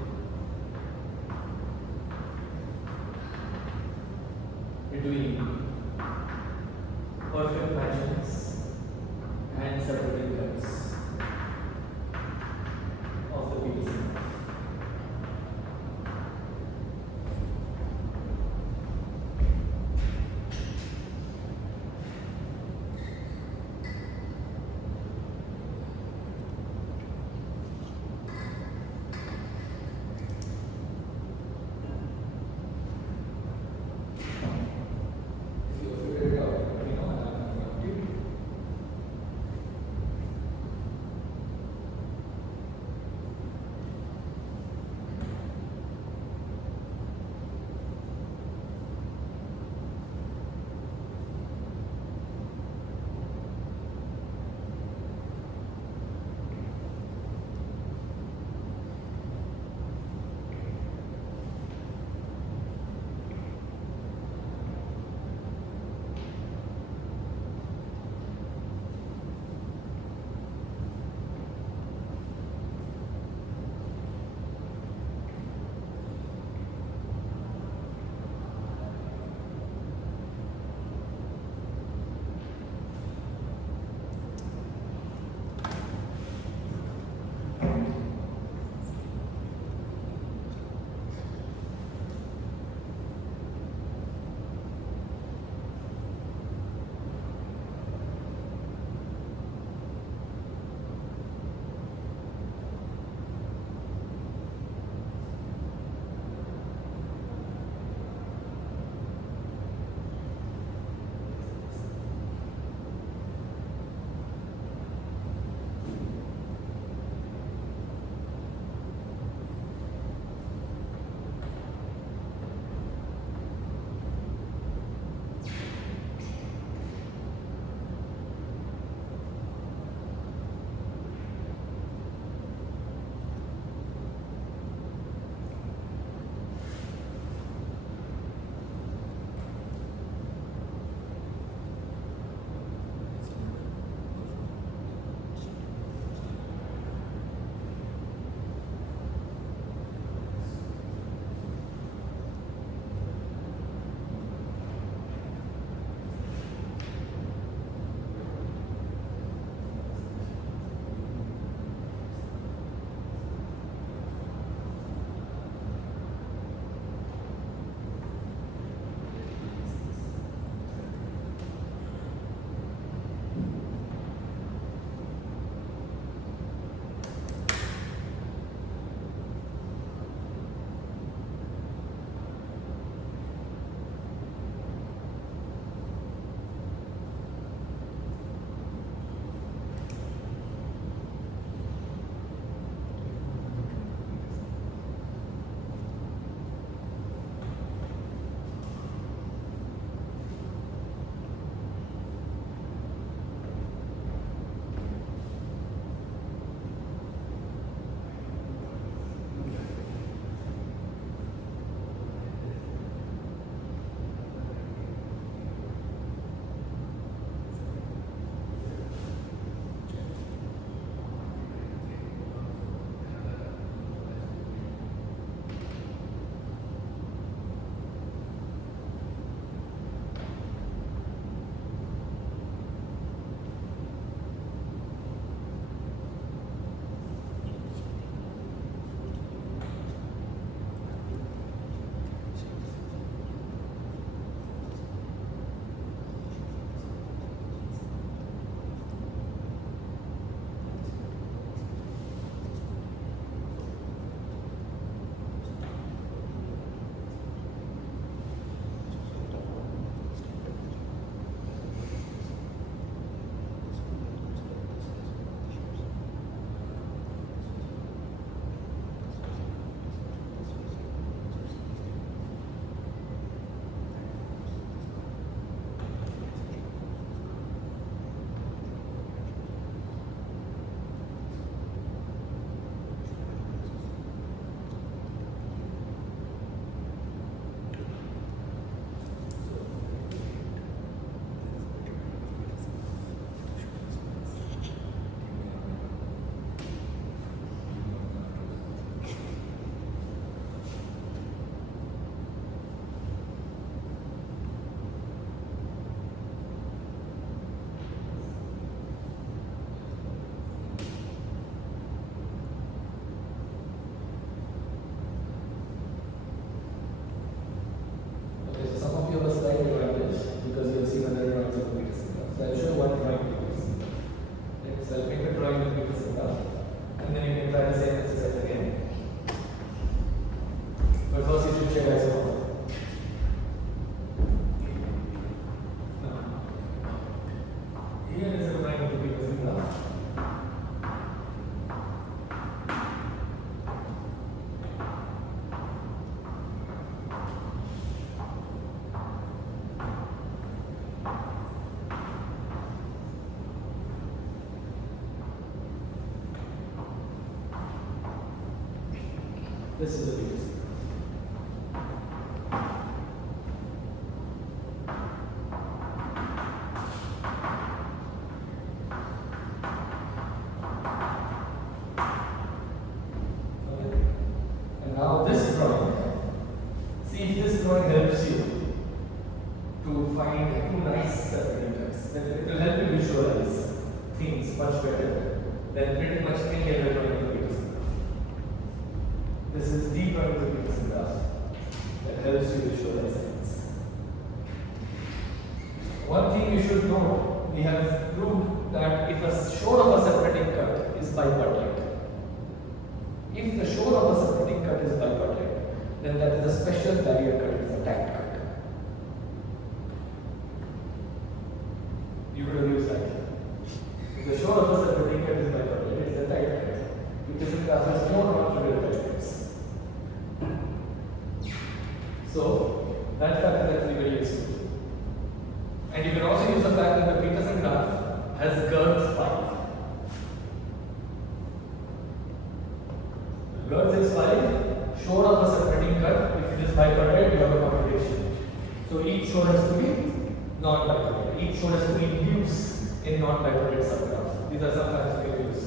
between perfect matches and separating cuts of the Petersen graph? If you figure it out, let me know and I'll come back to you. This is the Petersen. Now this drawing, see if this drawing helps you to find two nice separating cuts. It will help you visualize things much better than pretty much any other drawing in the Petersen graph. This is the drawing of the Petersen graph that helps you visualize things. One thing you should know, we have proved that if a shore of a separating cut is bipartite, if the shore of a separating cut is bipartite, then that is a special barrier cut, it is a tagged cut. You could have used that. If the shore of a separating cut is bipartite, it is a tagged cut. Because it has no non-trivial types. So, that fact is actually very useful. And you can also use the fact that the Petersen graph has girth 5. Girth is 5, shore of a separating cut, if it is bipartite, you have a computation. So each shore has to be non-bipartite. Each shore has to be induced in non-bipartite subgraph. These are some facts we use.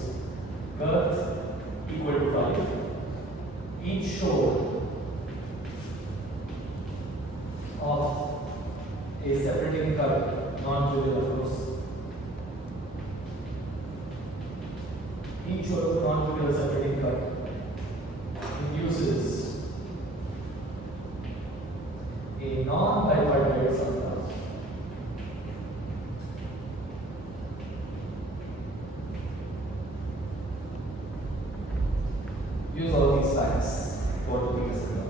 Girth equal to 5. Each shore of a separating cut, non-trivial of course. Each shore of a non-trivial separating cut induces a non-bipartite subgraph. Use all these facts for the Petersen graph.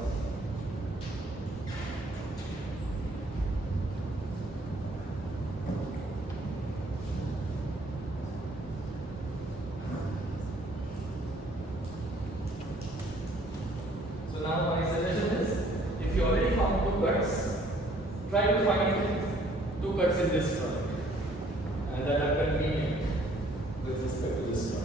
Now my suggestion is, if you already found two cuts, try to find two cuts in this drawing and that are convenient with respect to this drawing.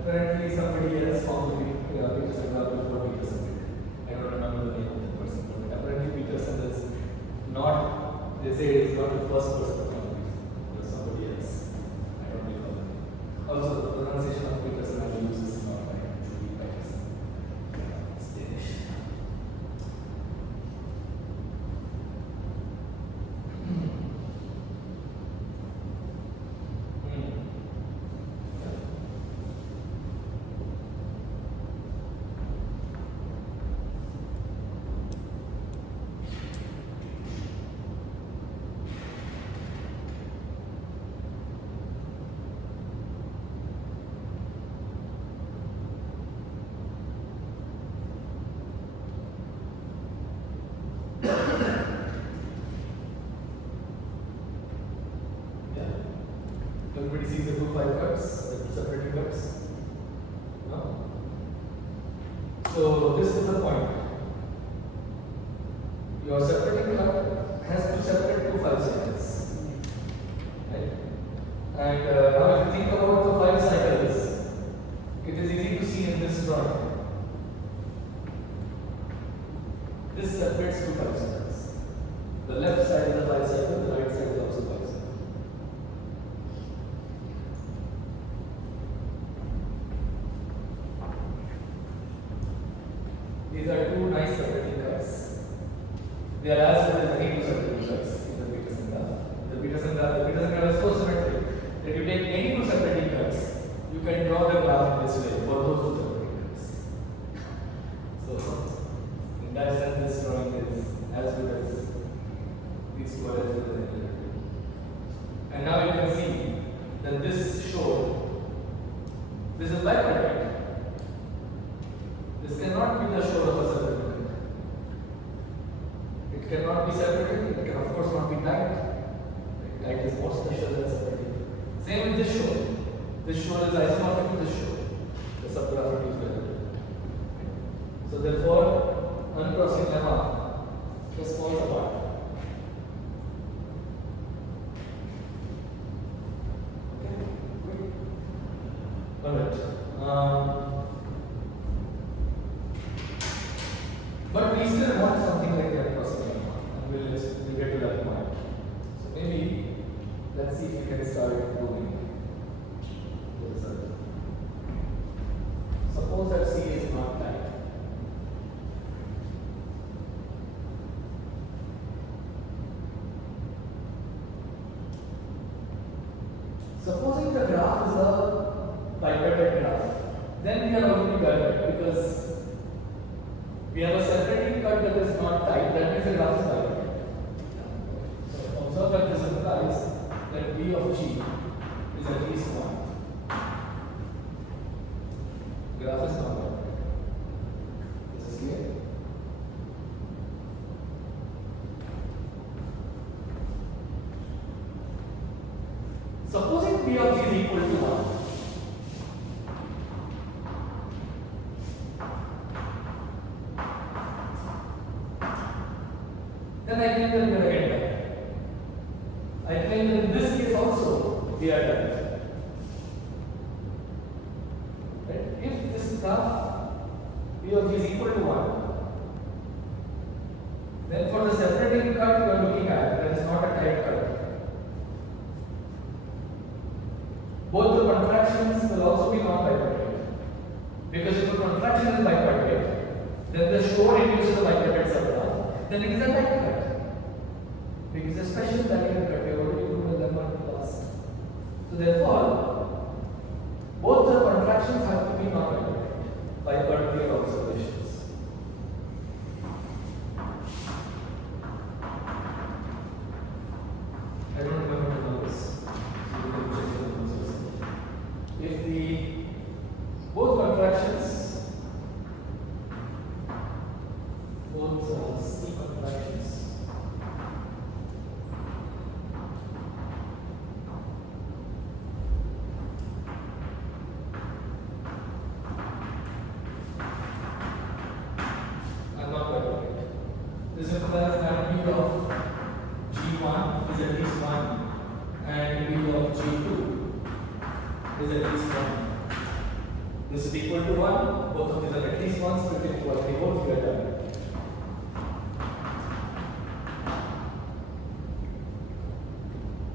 Apparently somebody else found the Petersen graph before Petersen did. I don't remember the name of the person, but apparently Petersen is not, they say it's not the first person to find it. There's somebody else. I don't recall the name. Also the pronunciation of Petersen I use is not right. It should be Petersen. It's Danish. Everybody sees the two 5 cuts, the separating cuts? No? So this is the point. Your separating cut has to separate two 5 cycles. Right? And now if you think about the 5 cycles, it is easy to see in this drawing. This separates two 5 cycles. The left side is a 5 cycle, the right side is also 5 cycles. These are two nice separating cuts. They are as good as any two separating cuts in the Petersen graph. The Petersen graph is so symmetric that you take any two separating cuts, you can draw the graph in this way for those two separating cuts. So, in that sense, this drawing is as good as these two are as good as any other. And now you can see that this shore, this is bipartite. This cannot be the shore of a separating cut. It cannot be separated, it can of course not be tight. Tight is more special than separating. Same with this shore. This shore is isomorphic to this shore. The subgraph is better. So therefore, uncrossing lemma just falls apart. Alright. But we still want something like that crossing lemma, and we'll get to that point. So maybe let's see if we can start improving the result. Suppose that C is not tight. Supposing the graph is a bipartite graph, then we are already guided because we have a separating cut that is not tight, that means the graph is bipartite. So observe that this implies that B of G is at least 1. The graph is not bipartite. This is clear. Supposing P of G is equal to 1, then I claim that we are again tight. I claim that in this case also we are tight. Right? If this graph P of G is equal to 1, then for the separating cut we are looking at, that is not a tight cut. Both the contractions will also be non-bipartite. Because if a contraction is bipartite, then the shore induces a bipartite subgraph, then it is a tight cut. Because a special tight cut, we have already proven them in the past. So therefore, both the contractions have to be non-bipartite by particular observations. I don't remember to know this. So you can check the numbers yourself. If the both contractions, both C-contractions are not bipartite, this implies that B of G1 is at least 1 and B of G2 is at least 1. This is equal to 1, both of these are at least 1, so we can equality both together.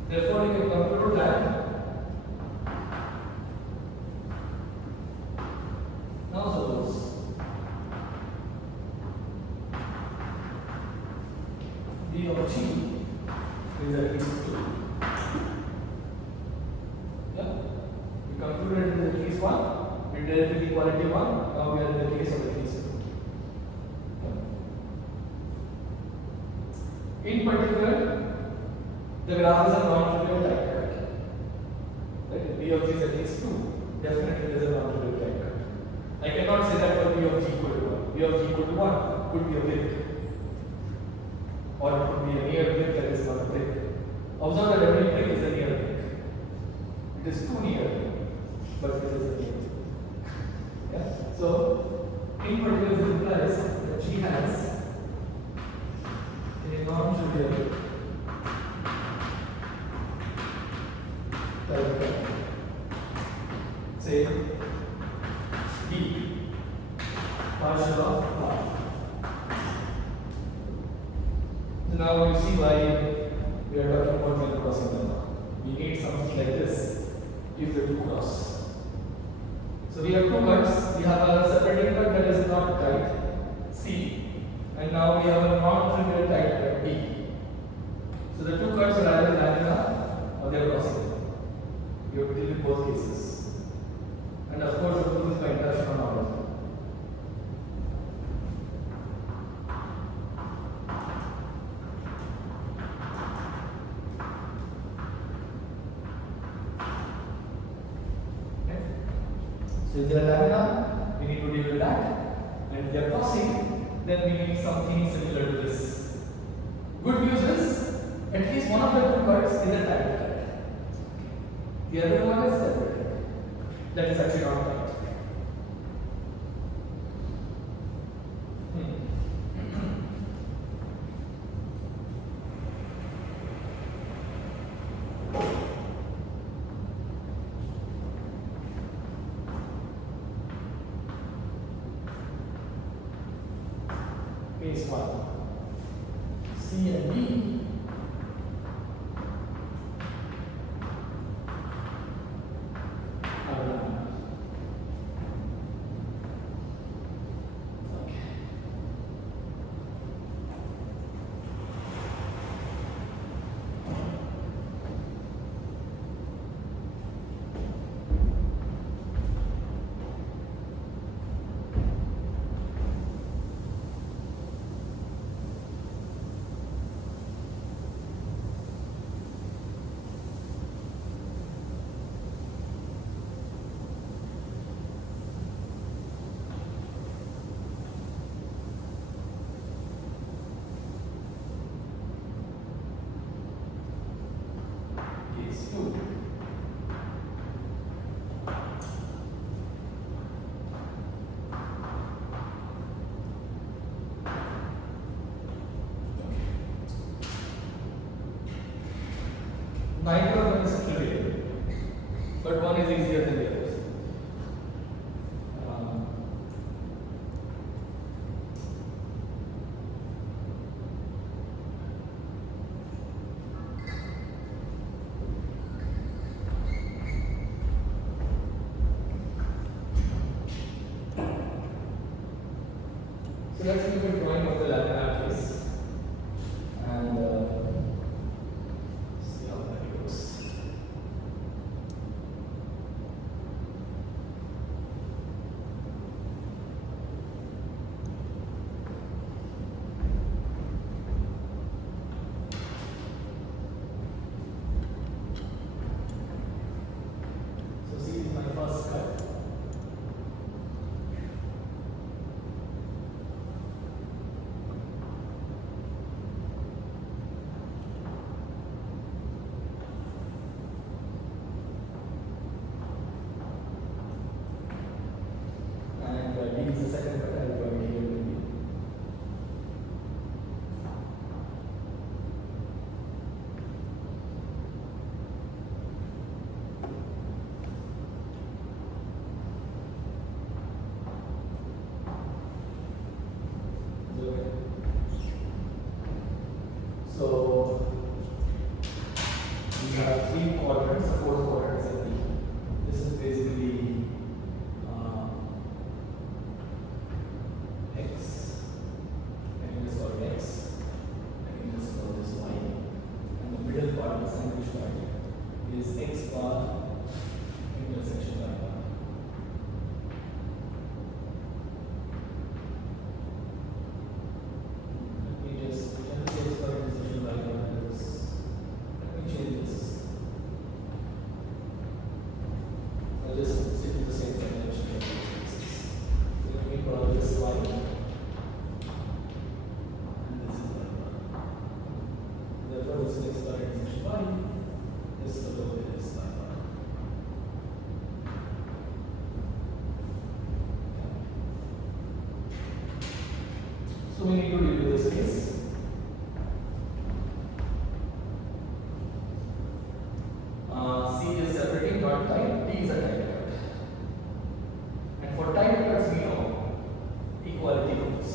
Therefore, we can conclude that now suppose B of G is at least 2. Yeah? We concluded it is at least 1, we dealt with equality 1, now we are in the case of at least 2. Yeah? In particular, the graph is a non-trivial tight cut. Right? B of G is at least 2, definitely there is a non-trivial tight cut. I cannot say that for B of G equal to 1. B of G equal to 1 could be a brick, or it could be a near brick that is not a brick. Observe that every brick is a near brick. It is too near, but it is a near. Yeah? So, in particular, this implies that G has a non-trivial tight cut. Say B partial of R. So now you see why we are talking about the crossing lemma. We need something like this if the two cross. So we have two cuts. We have a separating cut that is not tight, C, and now we have a non-trivial tight cut, D. So the two cuts are either laminar or they are crossing. You have to deal with both cases. And of course, the proof is by induction on order. So if they are laminar, we need to deal with that. And if they are crossing, then we need something similar to this. Good news is, at least one of the two cuts is a tight cut. The other one is separated. That is actually not tight. Case 1. C and D are done. Okay. Case 2. Neither of them is trivial, but one is easier than the other. So let's make a drawing of the laminar case and see how that goes. So C is my first cut. D is the second cut. I will join here with B. So we have three quadrants, the fourth quadrant is in D. This is basically X, I can just call it X, I can just call this Y, and the middle part, the sandwich part, is X bar intersection Y bar. Let me just pretend to say X bar intersection Y bar is, let me change this. I'll just stick to the same convention. So let me call this Y. Therefore, this is X bar intersection Y. This is the lower is Y bar. So we need to deal with this case. C is separating, not tight. D is a tight cut. And for tight cuts, we know equality rules.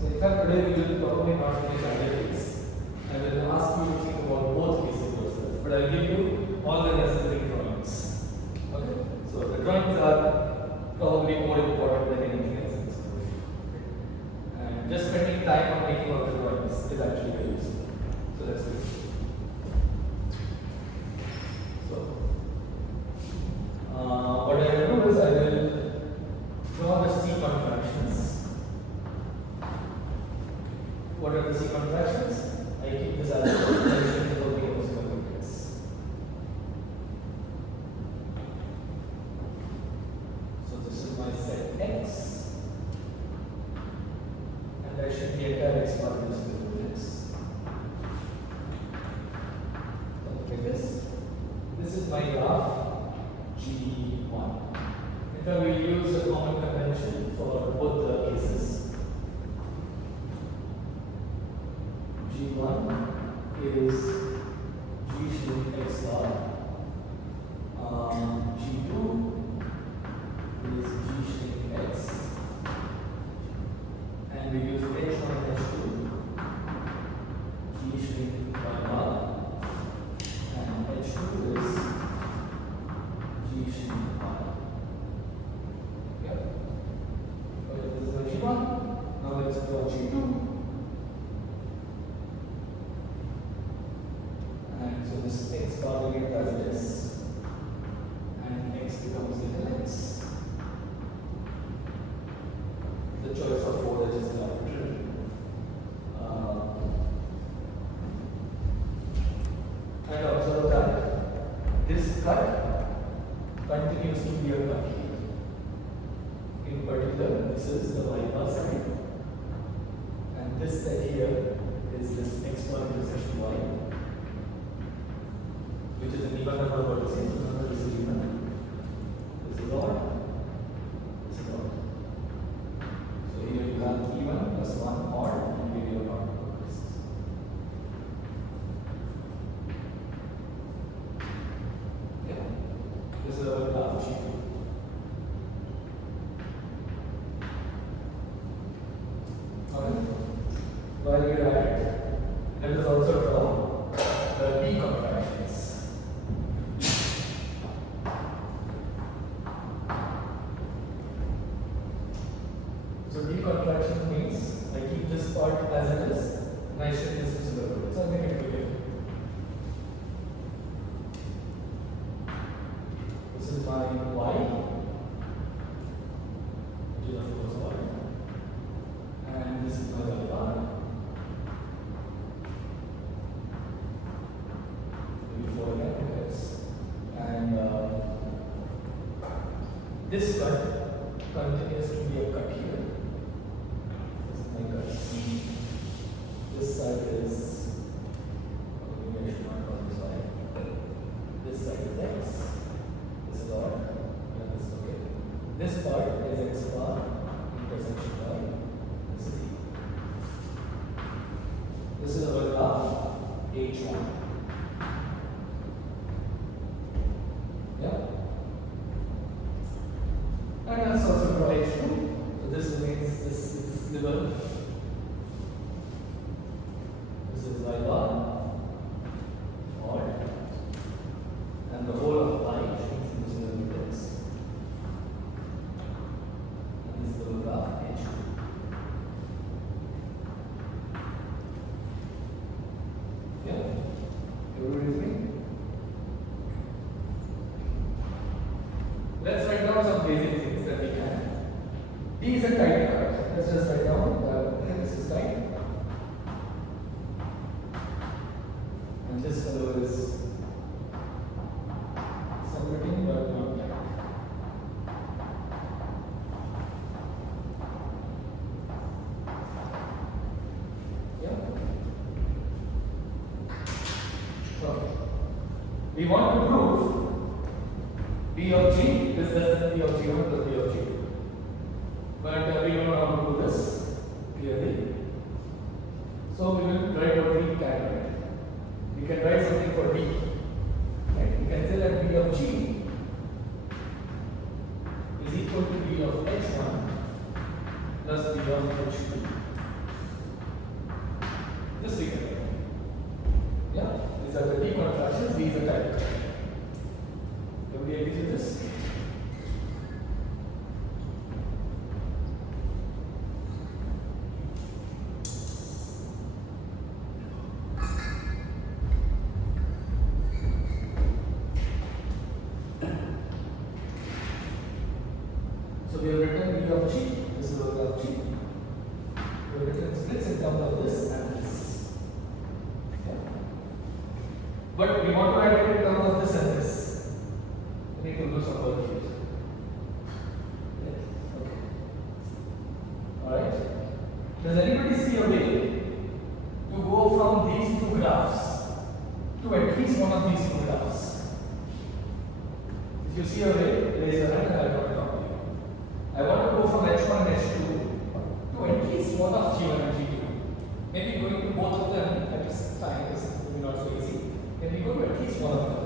So in fact today we will probably not finish either case. I will ask you to think about both cases yourself, but I will give you all the necessary drawings. Okay? So the drawings are probably more important than anything else in this course. And just spending time on making all the drawings is actually very useful. So let's do it. So what I will do is I will draw the C-contractions. What are the C-contractions? I keep this as a convention for the opposite units. So this is my set X. that should be entire x bar divisible with x. Look at this. This is my graph G1. In fact, we use a common convention for both the cases. G1 is G showing x bar. G2 is G showing x. And we use h1 and h2. G showing y bar. And h2 is G showing y. Yeah. Okay, this is G1. Now let's go G2. And so this x bar will get as it is, and x becomes little x. The choice of 4 that is arbitrary. And observe that this cut continues to be a cut here. In particular, this is the y bar side, and this set here is this x bar intersection y, which is an even number of vertices. Remember, this is even. This is odd. This is odd. So here you have even plus 1 odd, and here you have odd vertices. Yeah. This is our graph G2. Alright. While we are at it, let us also draw the Decompositions. So decontraction means I keep this part as it is and I shift this to the root. So I make it bigger. This is my y, which is of course y, and this is my y bar. Maybe 4 capitals. And this cut continues to be a cut here. This side is, maybe I should mark on this side. This side is x. This is odd. Yeah, this is okay. This part is x bar intersection y. This is e. This is our graph h1. Yeah. And that's also for h2. So this remains this level. This is y bar, odd, and the whole of y shrinks into single units. And this is the graph h2. Yeah? Everybody with me? Let's write down some basic things that we can. D is a tight cut. Let's just write down this is tight. And this fellow is submitting but not tight. Yeah? So, we want to prove B of G is less than B of G1 plus B of G2. But we don't know how to do this clearly. So we will write what we can write. We can write something for D. Right? We can say that B of G is equal to B of H1 plus B of H2. This we can write. Yeah? These are the decontractions, these are type. Everybody agrees with this? So we have written B of G, this is the of G. We have written splits in terms of this and this. Yeah. But we want to write it in terms of this and this. We need to do some work here. Yeah. Okay. Alright. Does anybody see a way to go from these two graphs to at least one of these two graphs? If you see a way, raise your hand and I'll come down to you. I want to go from H1 and H2 to at least one of G1 and G2. Maybe going to both of them at this time is not so easy. Can we go to at least one of them?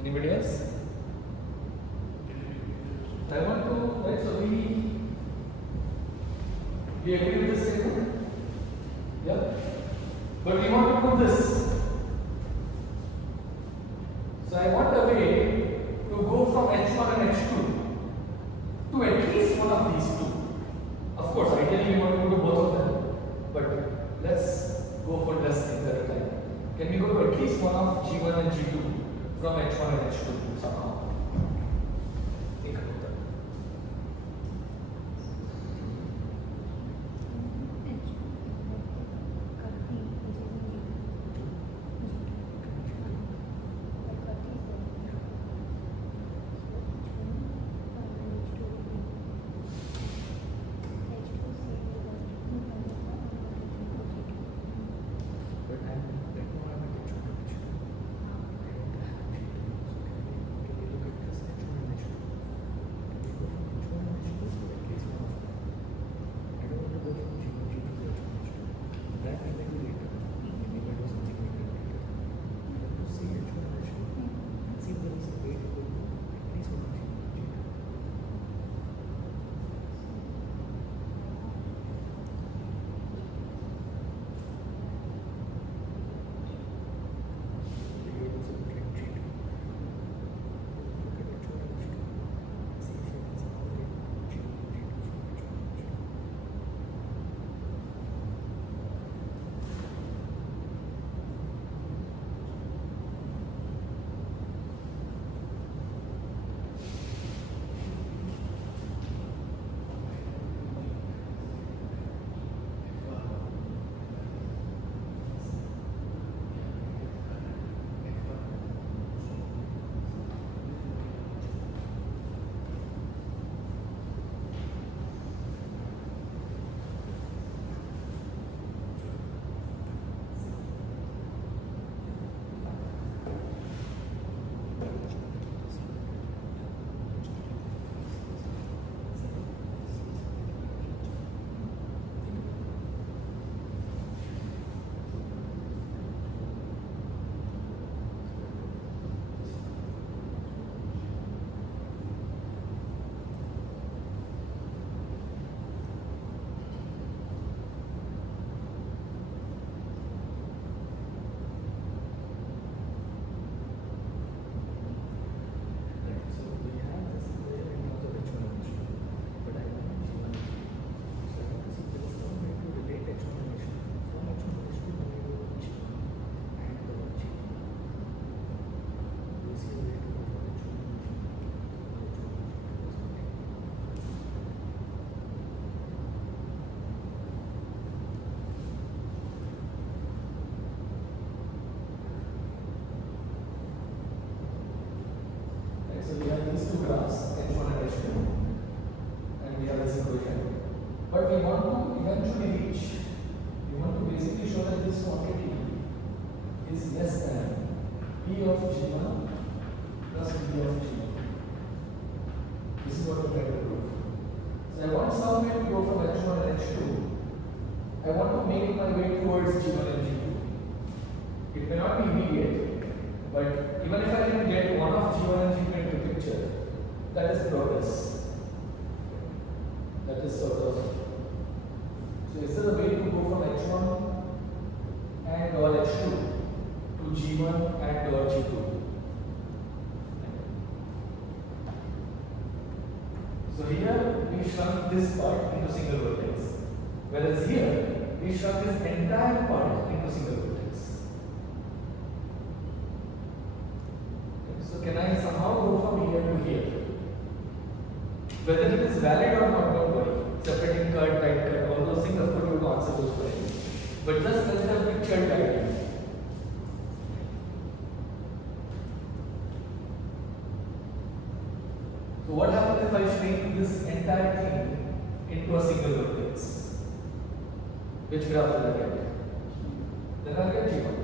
Anybody else? I want to, right, so we agree with this statement? Yeah? But we want to do this. So I want a way to go from H1 and H2 to at least one of these two. Of course, ideally we want to go to both of them, but let's go for less things at a time. Can we go to at least one of G1 and G2 from H1 and H2 somehow? Think about that. These two graphs, H1 and H2, and we have this equation. But we want to eventually reach, we want to basically show that this quantity is less than P of G1 plus P of G2. This is what we try to prove. So I want some way to go from H1 and H2. I want to make my way towards G1 and G2. It may not be immediate, but even if I can get one of G1 and G2 into the picture, that is progress. That is sort of. So is there a way to go from H1 and or H2 to G1 and or G2? So here we shrunk this part into single vertex, whereas here we shrunk this entire part into single vertex. So can I somehow go from here to here? Whether it is valid or not, don't worry. Separating cut, tight cut, all those things, of course, you will answer those questions. But just let's have pictured guidance. So what happens if I shrink this entire thing into a single vertex? Which graph will I get? Then I'll get G1.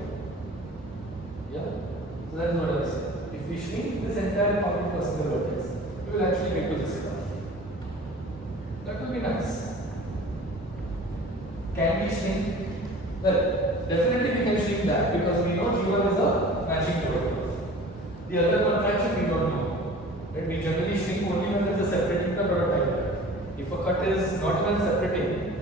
Yeah? So that is what I was saying. If we shrink this entire point into a single vertex, we will actually get to this graph. That will be nice. Can we shrink? Well, definitely we can shrink that because we know G1 is a matching derivative. The other contraction we don't know. Right? We generally shrink only when there is a separating cut or a tight cut. If a cut is not even separating,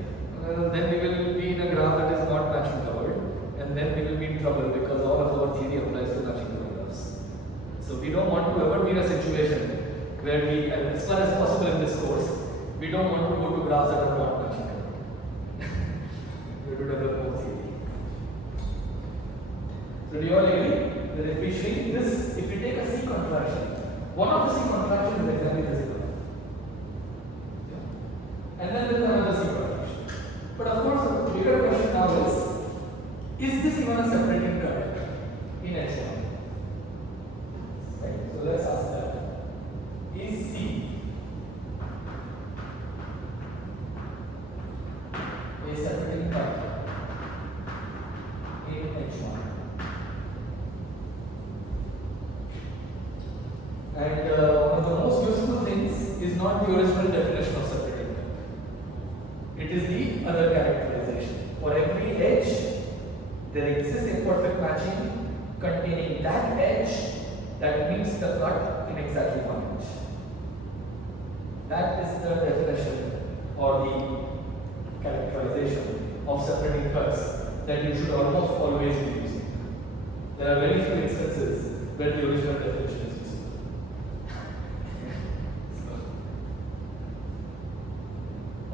then we will be in a graph that is not matching covered, and then we will be in trouble because all of our theory applies to matching covered graphs. So we don't want to ever be in a situation where we, and as far as possible in this course, we don't want to go to graphs that are not matching covered. We have to develop more theory. So do you all agree that if we shrink this, if we take a C contraction, one of the C contractions is exactly this graph. Yeah. And then there is another C contraction. But of course, the bigger question now is this even a separating cut in H1? Right? So let's ask that. Is C a separating cut in H1? And one of the most useful things is not the original definition of separating cut. It is the other characterization. For every edge, there exists a perfect matching containing that edge that meets the cut in exactly 1 inch. That is the definition or the characterization of separating cuts that you should almost always be using. There are very few instances where the original definition is useful.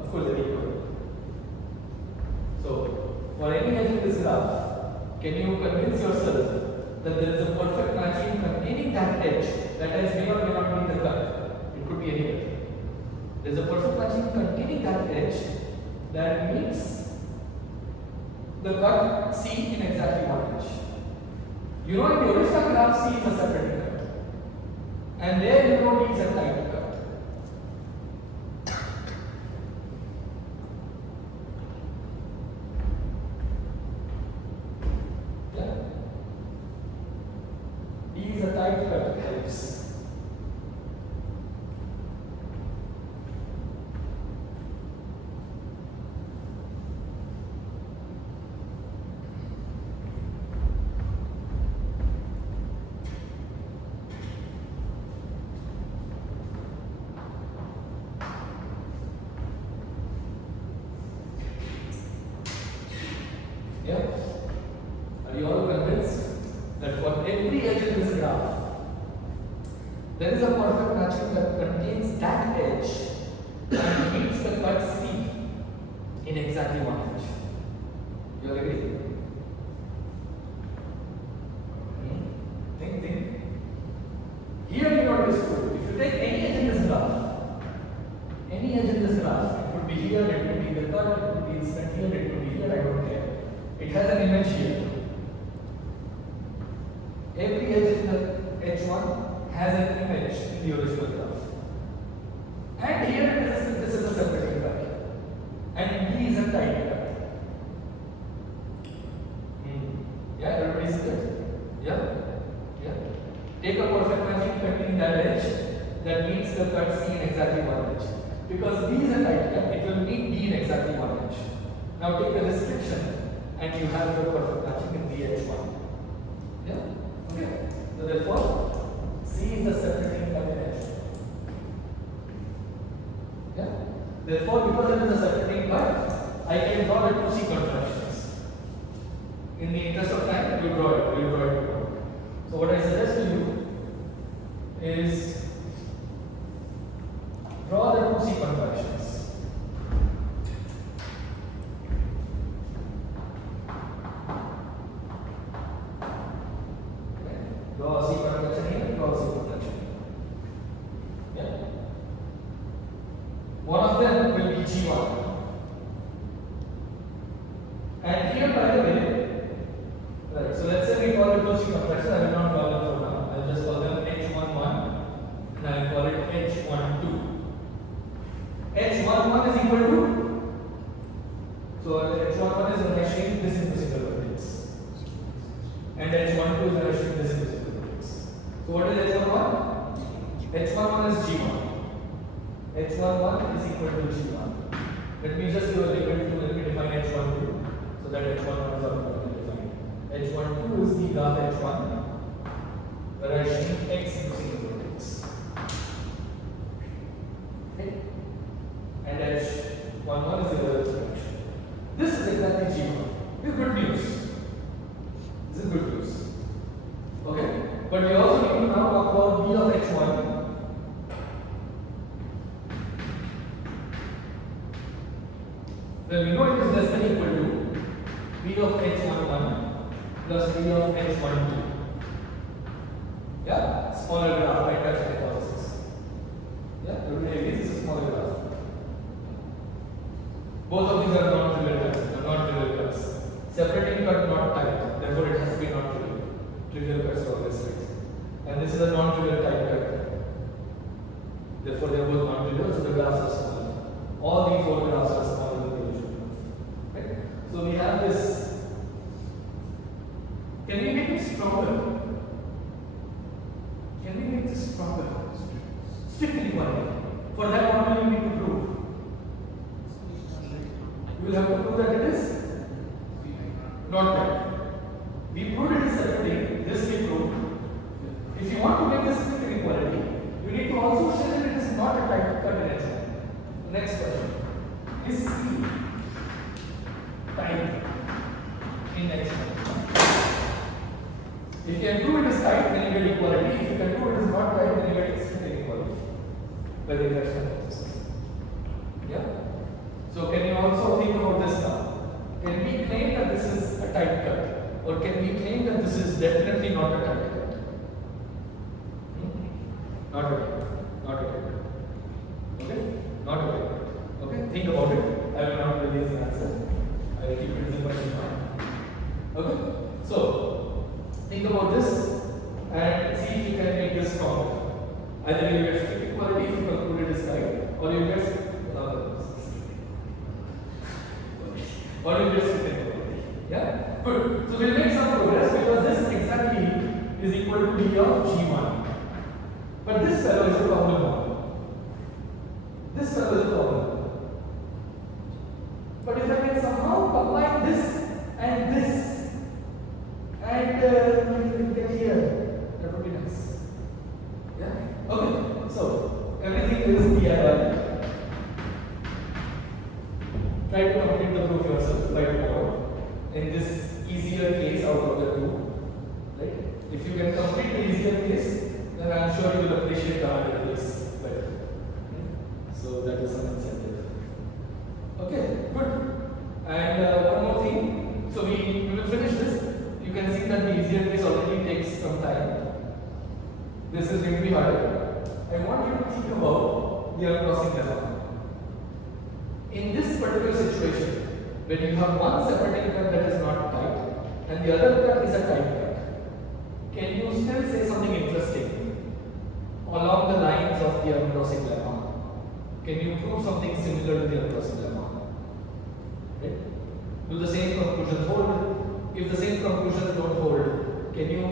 Of course, there is. So, for any edge in this graph, can you convince yourself that there is a perfect matching containing that edge? That edge may or may not be the cut. It could be anywhere. There is a perfect matching containing that edge that meets the cut C in exactly 1 inch. You know, in the original graph, C is a separating cut. And there you know D is a tight cut. Are you all convinced that for every edge in this graph, there is a perfect matching that contains that edge and meets the cut C in exactly 1 inch? You all agree? Think. Here you know this true. If you take any edge in this graph, it could be here, it could be the cut, it could be instant here, it could be here, I don't care. It has an image here. Every edge in the H1 has an image in the original graph. And here it is, this is a separating cut. And D is a tight cut. Yeah, everybody sees it? Yeah? Take a perfect matching containing that edge that meets the cut C in exactly 1 inch. Because B is a tight cut, it will meet D in exactly 1 inch. Now take the restriction and you have your perfect matching in the H1. Yeah? Okay. So therefore, C is a separating cut in H1. Yeah? Therefore, because it is a separating cut, I can draw the two C contractions. In the interest of time, you draw it. So what I suggest to you is draw the two C contractions. Draw a C contraction here, draw a C contraction here. Yeah. One of them will be G1. And here, by the way, right, so let's say we call it two C contractions. I will not call it for now. I'll just call them H11 and I'll call it H12. But we also need to now talk about B of h1. Well, we know it is less than equal to B of h11 plus B of h12. Yeah, smaller graph, right? That's hypothesis. Yeah, everybody agrees it's a smaller graph. Both of these are non-trivial cuts. Separating cut not tight, therefore it has to be non-trivial. Trivial cuts are always tight. And this is a non-trivial tight cut. Therefore they are both non-trivial, so the graphs are smaller. All these four graphs are smaller than the original ones. Right? So we have this. Can we make it stronger? Can we make this stronger? Strict inequality. For that, what do we need to prove? We will have to prove that it is not tight. We proved it is separating. This we proved. If you want to make this strict inequality, you need to also show that it is not a tight cut in h1. Next question. Is C tight in h1? If you can prove it is tight, then you get equality. If you can prove it is not tight, then you get strict inequality by the induction hypothesis. Yeah? So can you also think about this now? Can we claim that this is a tight cut? Or can we claim that this is definitely not a tight cut? Not a tight cut. Not a tight cut. Okay? Not a tight cut. Okay? Think about it. I will not release the answer. I will keep it in question mind. Okay? So, think about this and see if you can make this stronger. Either you get strict equality if you conclude it is tight, or you get strict inequality. Yeah? Good. So we'll make some progress because this exactly is equal to B of G1. But this fellow is a problem one. This fellow is a problem. But if I can somehow combine this and this and get here, that would be nice. Yeah? Okay. So everything is DIY. Try to complete the proof yourself by tomorrow. In this easier case out of the two, right? If you can complete the easier case, then I am sure you will appreciate the harder case better. So that is an incentive. Okay, good. And one more thing. So we will finish this. You can see that the easier case already takes some time. This is going to be harder. I want you to think about the uncrossing lemma. In this particular situation, when you have one separating cut that is not tight and the other cut is a tight cut, can you still say something interesting along the lines of the uncrossing lemma? Can you prove something similar to the uncrossing lemma? Right? Do the same conclusions hold? If the same conclusions don't hold, can you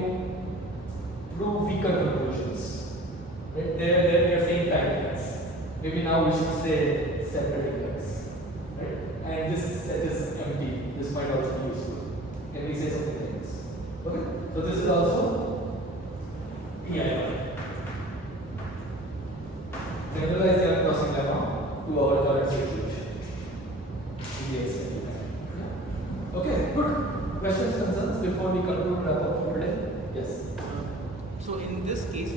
prove weaker conclusions? Right? There we are saying tight cuts. Maybe now we should say separating cuts. Right? And this set is empty. This might also be useful. Can we say something like this? Okay? So this is also DIY. Generalize the uncrossing lemma to our current situation. Okay, good. Questions, concerns before we conclude wrap up for today? Yes. So in this case,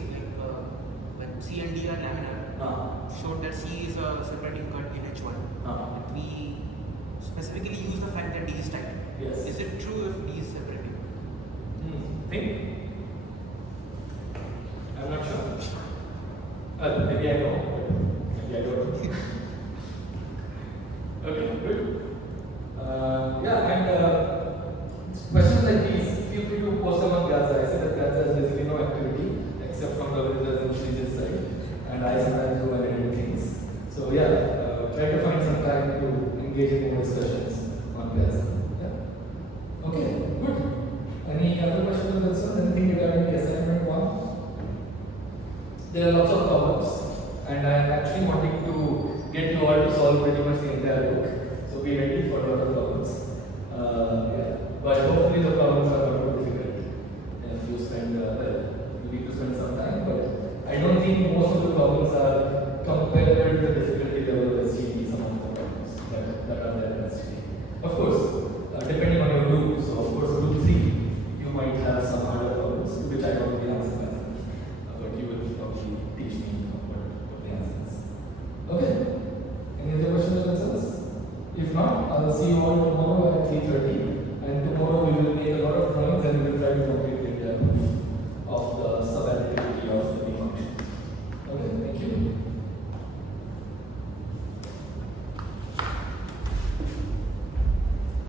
like C and D are laminar, showed that C is a separating cut in H1. We specifically use the fact that D is tight. Yes. Is it true if D is separating? Think. I'm not sure. Maybe I know, but maybe I don't know. Okay, good. Questions like these, feel free to post them on Gaza. I said that Gaza has basically no activity except from the visitors and Srija's side, and I sometimes do and edit things. So try to find some time to engage in more discussions on Gaza. Yeah. Okay, good. Any other questions or concerns? Anything regarding the assignment one? There are lots of problems, and I am actually wanting to get you all to solve pretty much the entire book. So be ready for a lot of problems. But hopefully the problems are not too difficult. If you spend, you need to spend some time. But I don't think most of the problems are comparable to the difficulty level of SGP. Some of the problems that are there in SGP. Of course, depending on your group. So of course, group 3, you might have some harder problems, which I don't really answer. see you all tomorrow at 3:30.